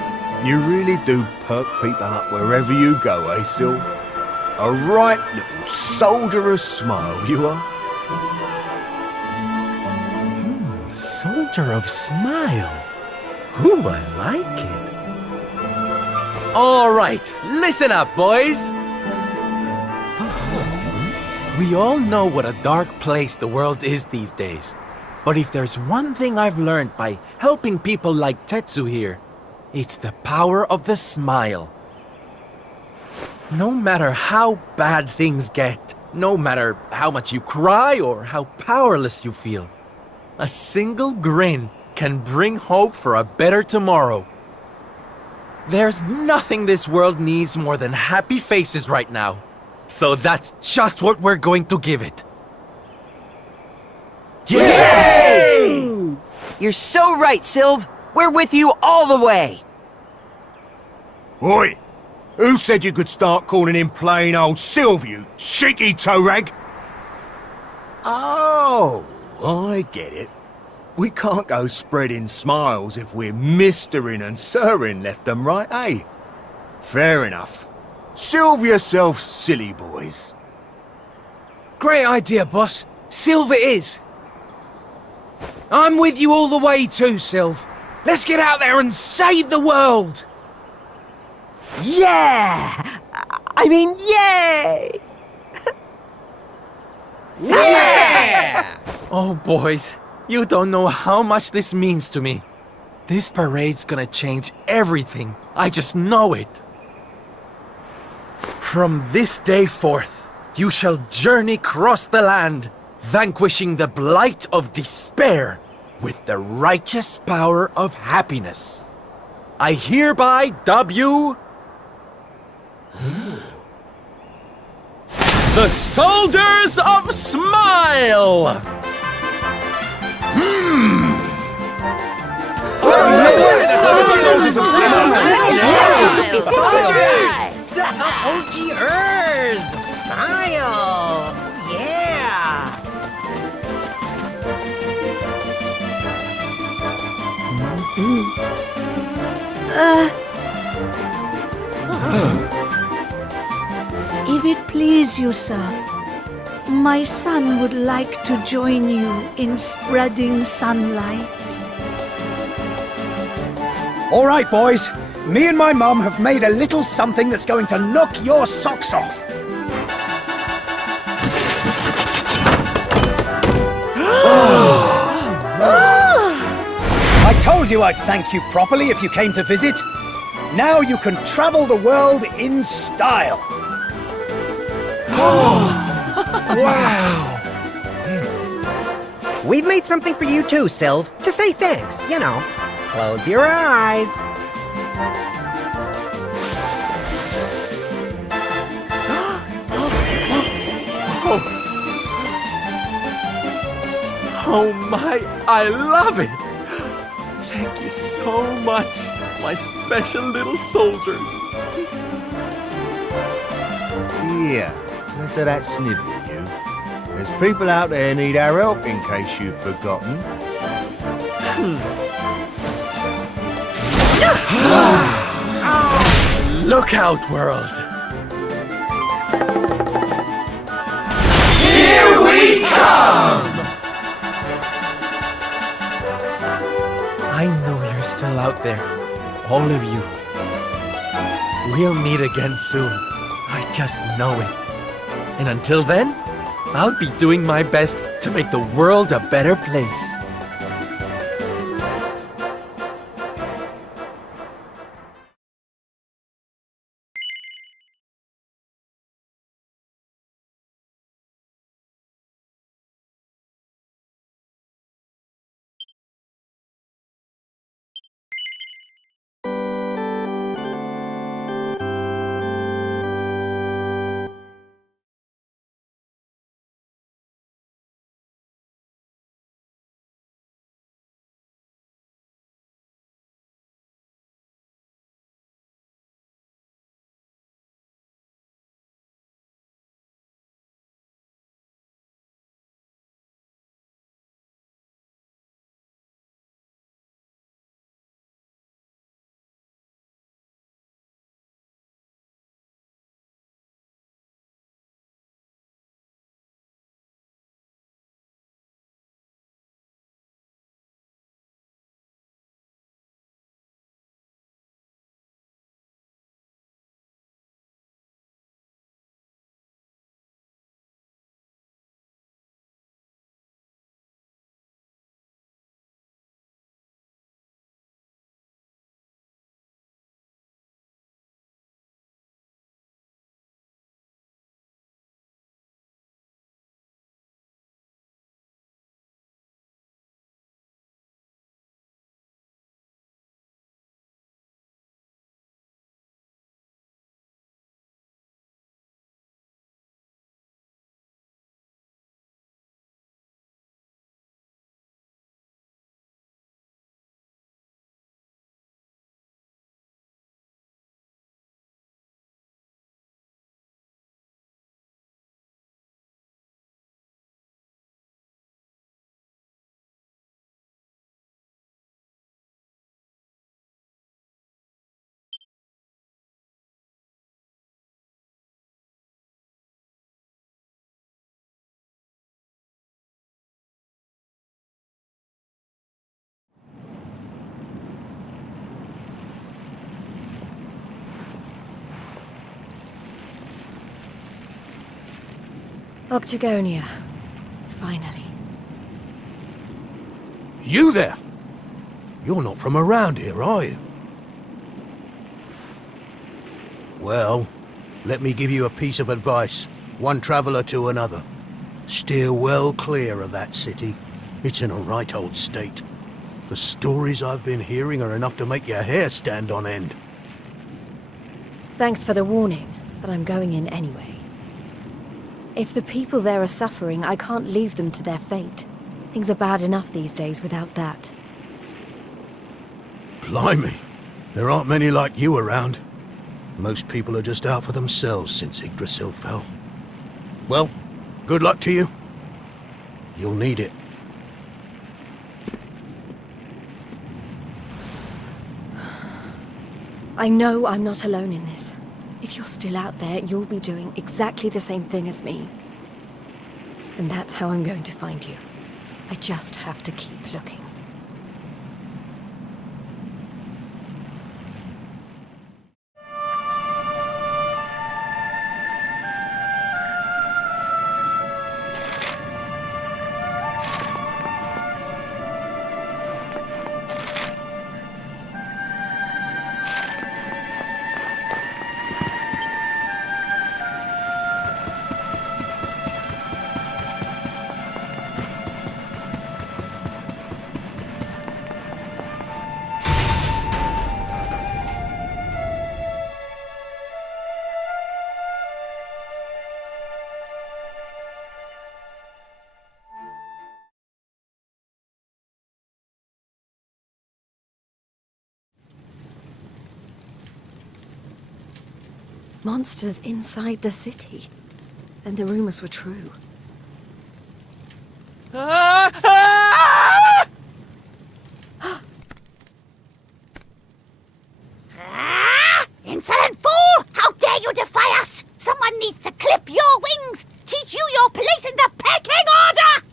You really do perk people up wherever you go, eh, Sylv? A right little soldier's smile, you are. Soldier of Smile? Ooh, I like it. All right, listen up, boys. We all know what a dark place the world is these days. But if there's one thing I've learned by helping people like Tetsu here, it's the power of the smile. No matter how bad things get, no matter how much you cry or how powerless you feel, a single grin can bring hope for a better tomorrow. There's nothing this world needs more than happy faces right now. So that's just what we're going to give it. Yay! You're so right, Sylv. We're with you all the way. Oi! Who said you could start calling him plain old Sylv, you cheeky toe rag? Oh, I get it. We can't go spreading smiles if we're mistering and sirring left and right, eh? Fair enough. Sylv yourself, silly boys. Great idea, boss. Sylv it is. I'm with you all the way too, Sylv. Let's get out there and save the world! Yeah! I mean, yay! Yeah! Oh, boys, you don't know how much this means to me. This parade's gonna change everything. I just know it. From this day forth, you shall journey across the land, vanquishing the blight of despair with the righteous power of happiness. I hereby dub you the Soldiers of Smile! Soldiers of Smile! The OGers of Smile! Yeah! If it please you, sir, my son would like to join you in spreading sunlight. All right, boys. Me and my mum have made a little something that's going to knock your socks off. I told you I'd thank you properly if you came to visit. Now you can travel the world in style. Wow! We've made something for you too, Sylv, to say thanks, you know. Close your eyes. Oh my, I love it! Thank you so much, my special little soldiers. Yeah, less of that snivelling, you. There's people out there need our help in case you've forgotten. Look out, world! Here we come! I know you're still out there, all of you. We'll meet again soon. I just know it. And until then, I'll be doing my best to make the world a better place. Octagonia. Finally. You there? You're not from around here, are you? Well, let me give you a piece of advice, one traveller to another. Steer well clear of that city. It's in a right old state. The stories I've been hearing are enough to make your hair stand on end. Thanks for the warning, but I'm going in anyway. If the people there are suffering, I can't leave them to their fate. Things are bad enough these days without that. Blimey, there aren't many like you around. Most people are just out for themselves since Yggdrasil fell. Well, good luck to you. You'll need it. I know I'm not alone in this. If you're still out there, you'll be doing exactly the same thing as me. And that's how I'm going to find you. I just have to keep looking. Monsters inside the city. Then the rumors were true. Insolent fool! How dare you defy us! Someone needs to clip your wings! Teach you your place in the pecking order!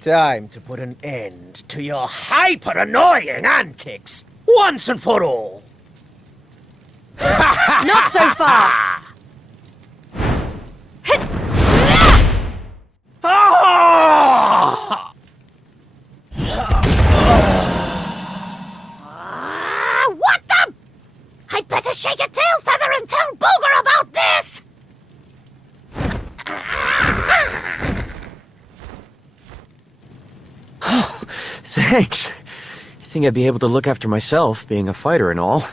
Time to put an end to your hyper-annoying antics, once and for all. Not so fast! What the? I'd better shake a tail feather and tell Booger about this! Thanks. You think I'd be able to look after myself, being a fighter and all?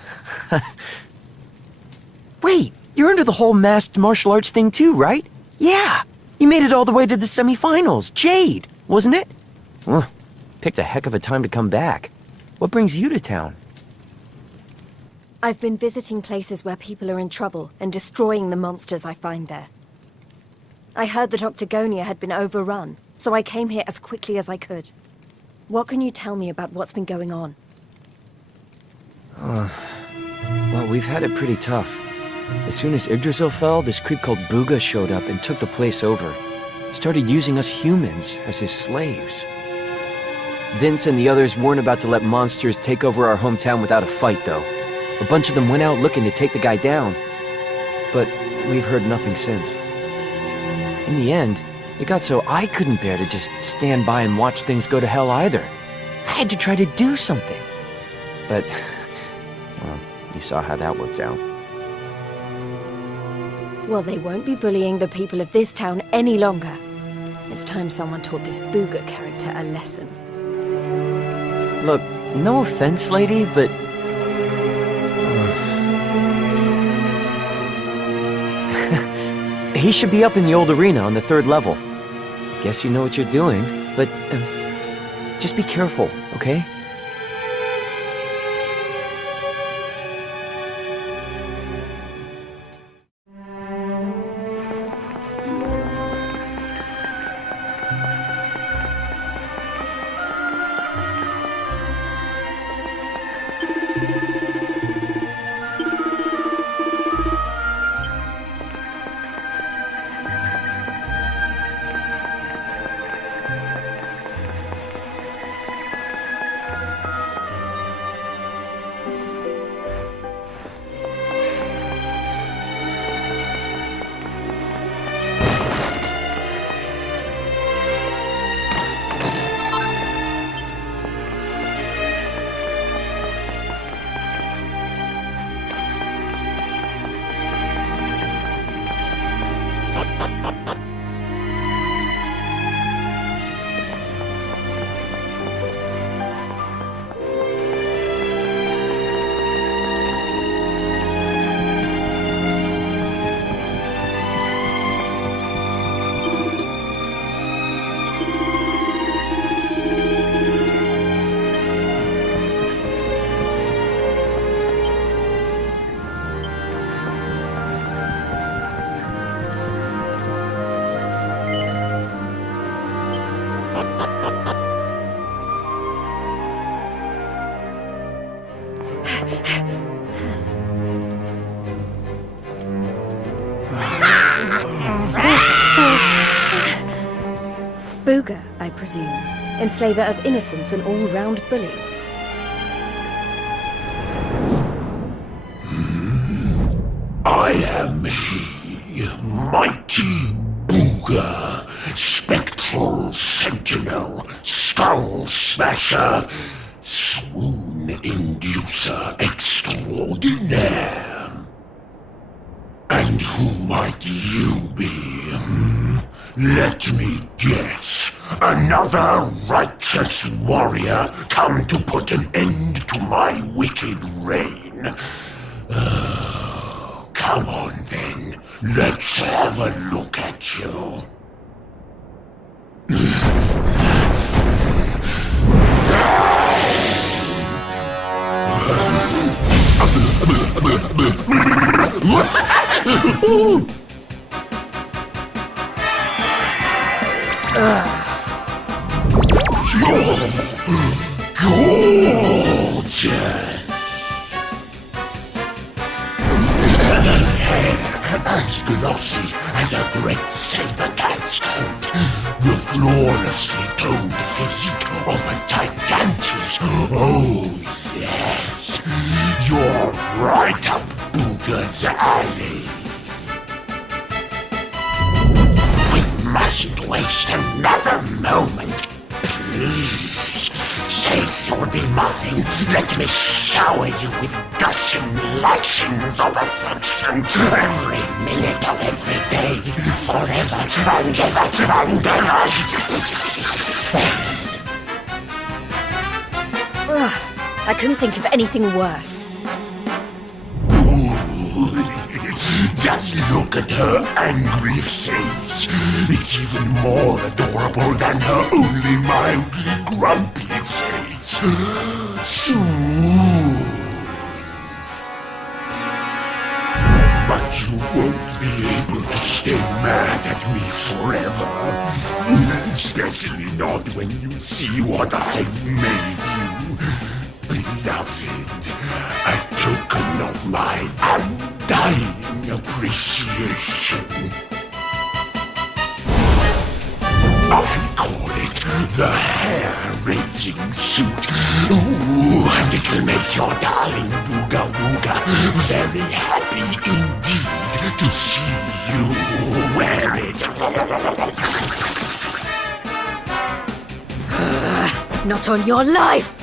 Wait, you're into the whole masked martial arts thing too, right? Yeah! You made it all the way to the semifinals. Jade, wasn't it? Well, picked a heck of a time to come back. What brings you to town? I've been visiting places where people are in trouble and destroying the monsters I find there. I heard that Octagonia had been overrun, so I came here as quickly as I could. What can you tell me about what's been going on? Well, we've had it pretty tough. As soon as Yggdrasil fell, this creep called Booga showed up and took the place over. Started using us humans as his slaves. Vince and the others weren't about to let monsters take over our hometown without a fight, though. A bunch of them went out looking to take the guy down. But we've heard nothing since. In the end, it got so I couldn't bear to just stand by and watch things go to hell either. I had to try to do something. But, well, you saw how that worked out. Well, they won't be bullying the people of this town any longer. It's time someone taught this Booga character a lesson. Look, no offense, lady, but... he should be up in the old arena on the 3rd level. Guess you know what you're doing, but just be careful, okay? Booga, I presume. Enslaver of innocence and all-round bully. I am he, mighty Booga, spectral sentinel, skull smasher, swoon inducer extraordinaire. And who might you be? Let me guess. Another righteous warrior come to put an end to my wicked reign. Come on then, let's have a look at you. Gorgeous. As glossy as a great saber cat's coat, the flawlessly toned physique of a gigantus. Oh yes, you're right up Booga's alley. We mustn't waste another moment. Please, say you'll be mine. Let me shower you with gushing lashings of affection every minute of every day, forever and ever and ever. I couldn't think of anything worse. Just look at her angry face. It's even more adorable than her only mildly grumpy face. Soon. But you won't be able to stay mad at me forever. Especially not when you see what I've made you. Beloved, a token of my undying appreciation. I call it the hair-raising suit. Ooh, and it'll make your darling Booga Wooga very happy indeed to see you wear it. Not on your life!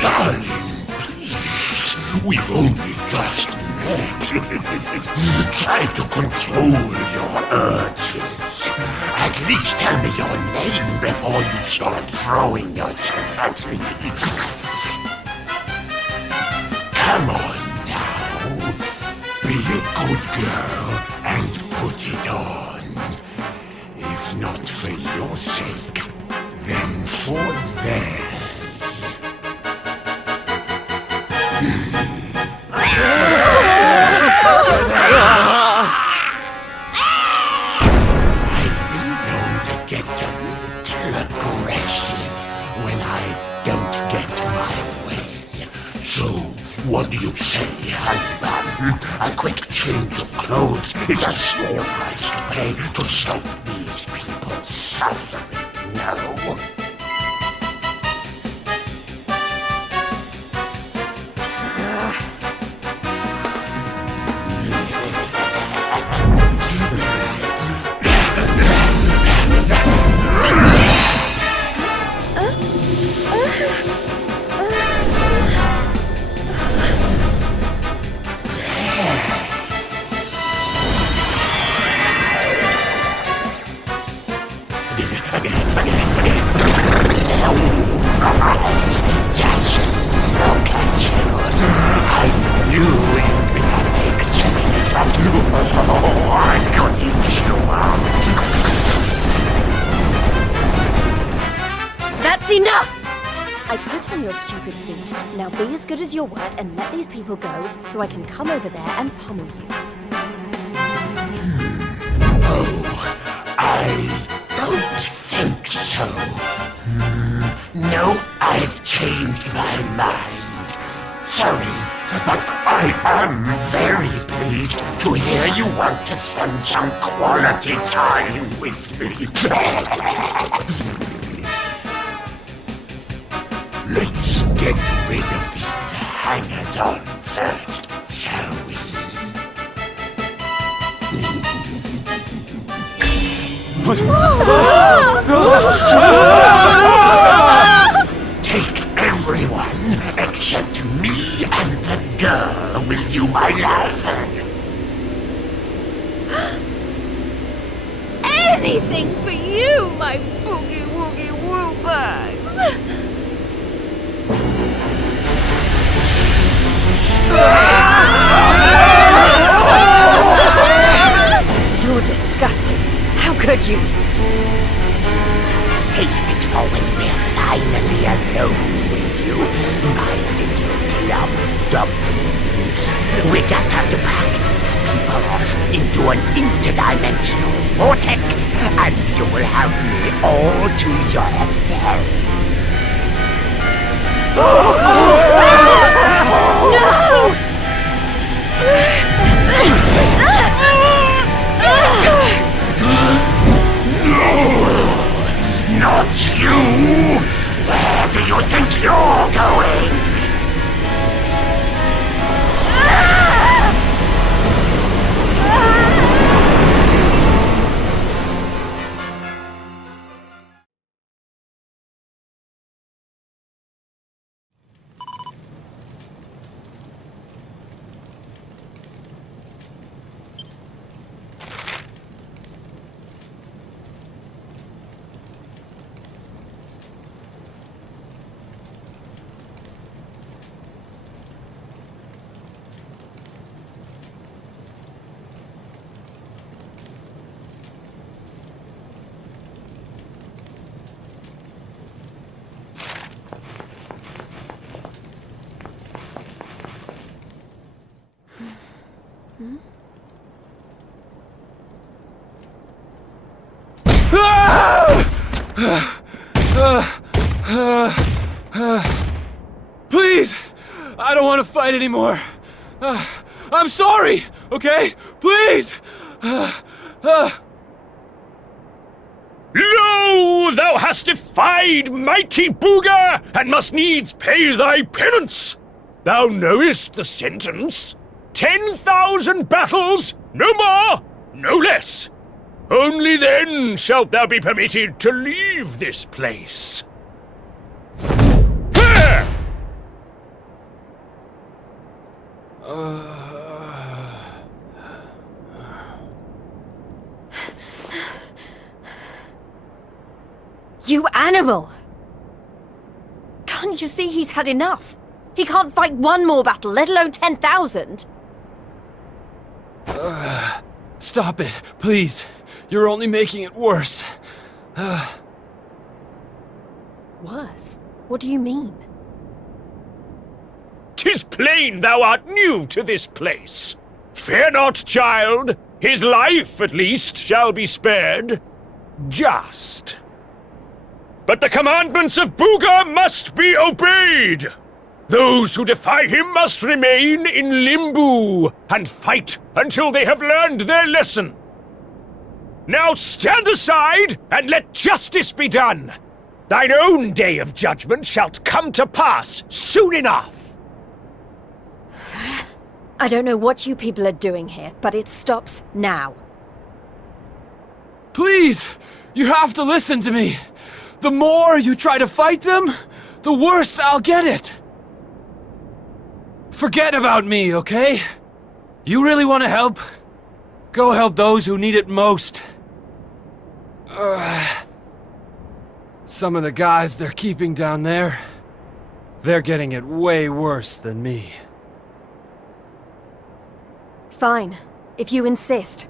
Darling, please, we've only just met. Try to control your urges. At least tell me your name before you start throwing yourself at me. Come on now. Be a good girl and put it on. If not for your sake, then for theirs. I've been known to get a little aggressive when I don't get my way. So, what do you say, honey bun? A quick change of clothes is a small price to pay to stop these people's suffering, no? Just look at you. I knew you'd be a big giant, but oh, I could eat you up. That's enough! I put on your stupid suit. Now be as good as your word and let these people go so I can come over there and pummel you. Oh, I don't think so. No, I've changed my mind. Sorry, but I am very pleased to hear you want to spend some quality time with me. Let's get rid of these hangers-on first, shall we? Take everyone except me and the girl with you, my love. Anything for you, my boogie-woogie-woo birds! You're disgusting. How could you? Save it for when we're finally alone with you, my little plum dumpling. We just have to pack these people off into an interdimensional vortex, and you will have me all to yourself. No! Not you! Where do you think you're going? Please! I don't want to fight anymore. I'm sorry, okay? Please! Lo, thou hast defied mighty Booga, and must needs pay thy penance. Thou knowest the sentence. 10,000 battles, no more, no less. Only then shalt thou be permitted to leave this place. You animal! Can't you see he's had enough? He can't fight one more battle, let alone 10,000! Stop it, please. You're only making it worse. Worse? What do you mean? 'Tis plain thou art new to this place. Fear not, child. His life, at least, shall be spared. Just. But the commandments of Booga must be obeyed. Those who defy him must remain in Limbo and fight until they have learned their lesson. Now stand aside and let justice be done. Thine own day of judgment shalt come to pass soon enough. I don't know what you people are doing here, but it stops now. Please! You have to listen to me! The more you try to fight them, the worse I'll get it! Forget about me, okay? You really want to help? Go help those who need it most. Some of the guys they're keeping down there, they're getting it way worse than me. Fine, if you insist.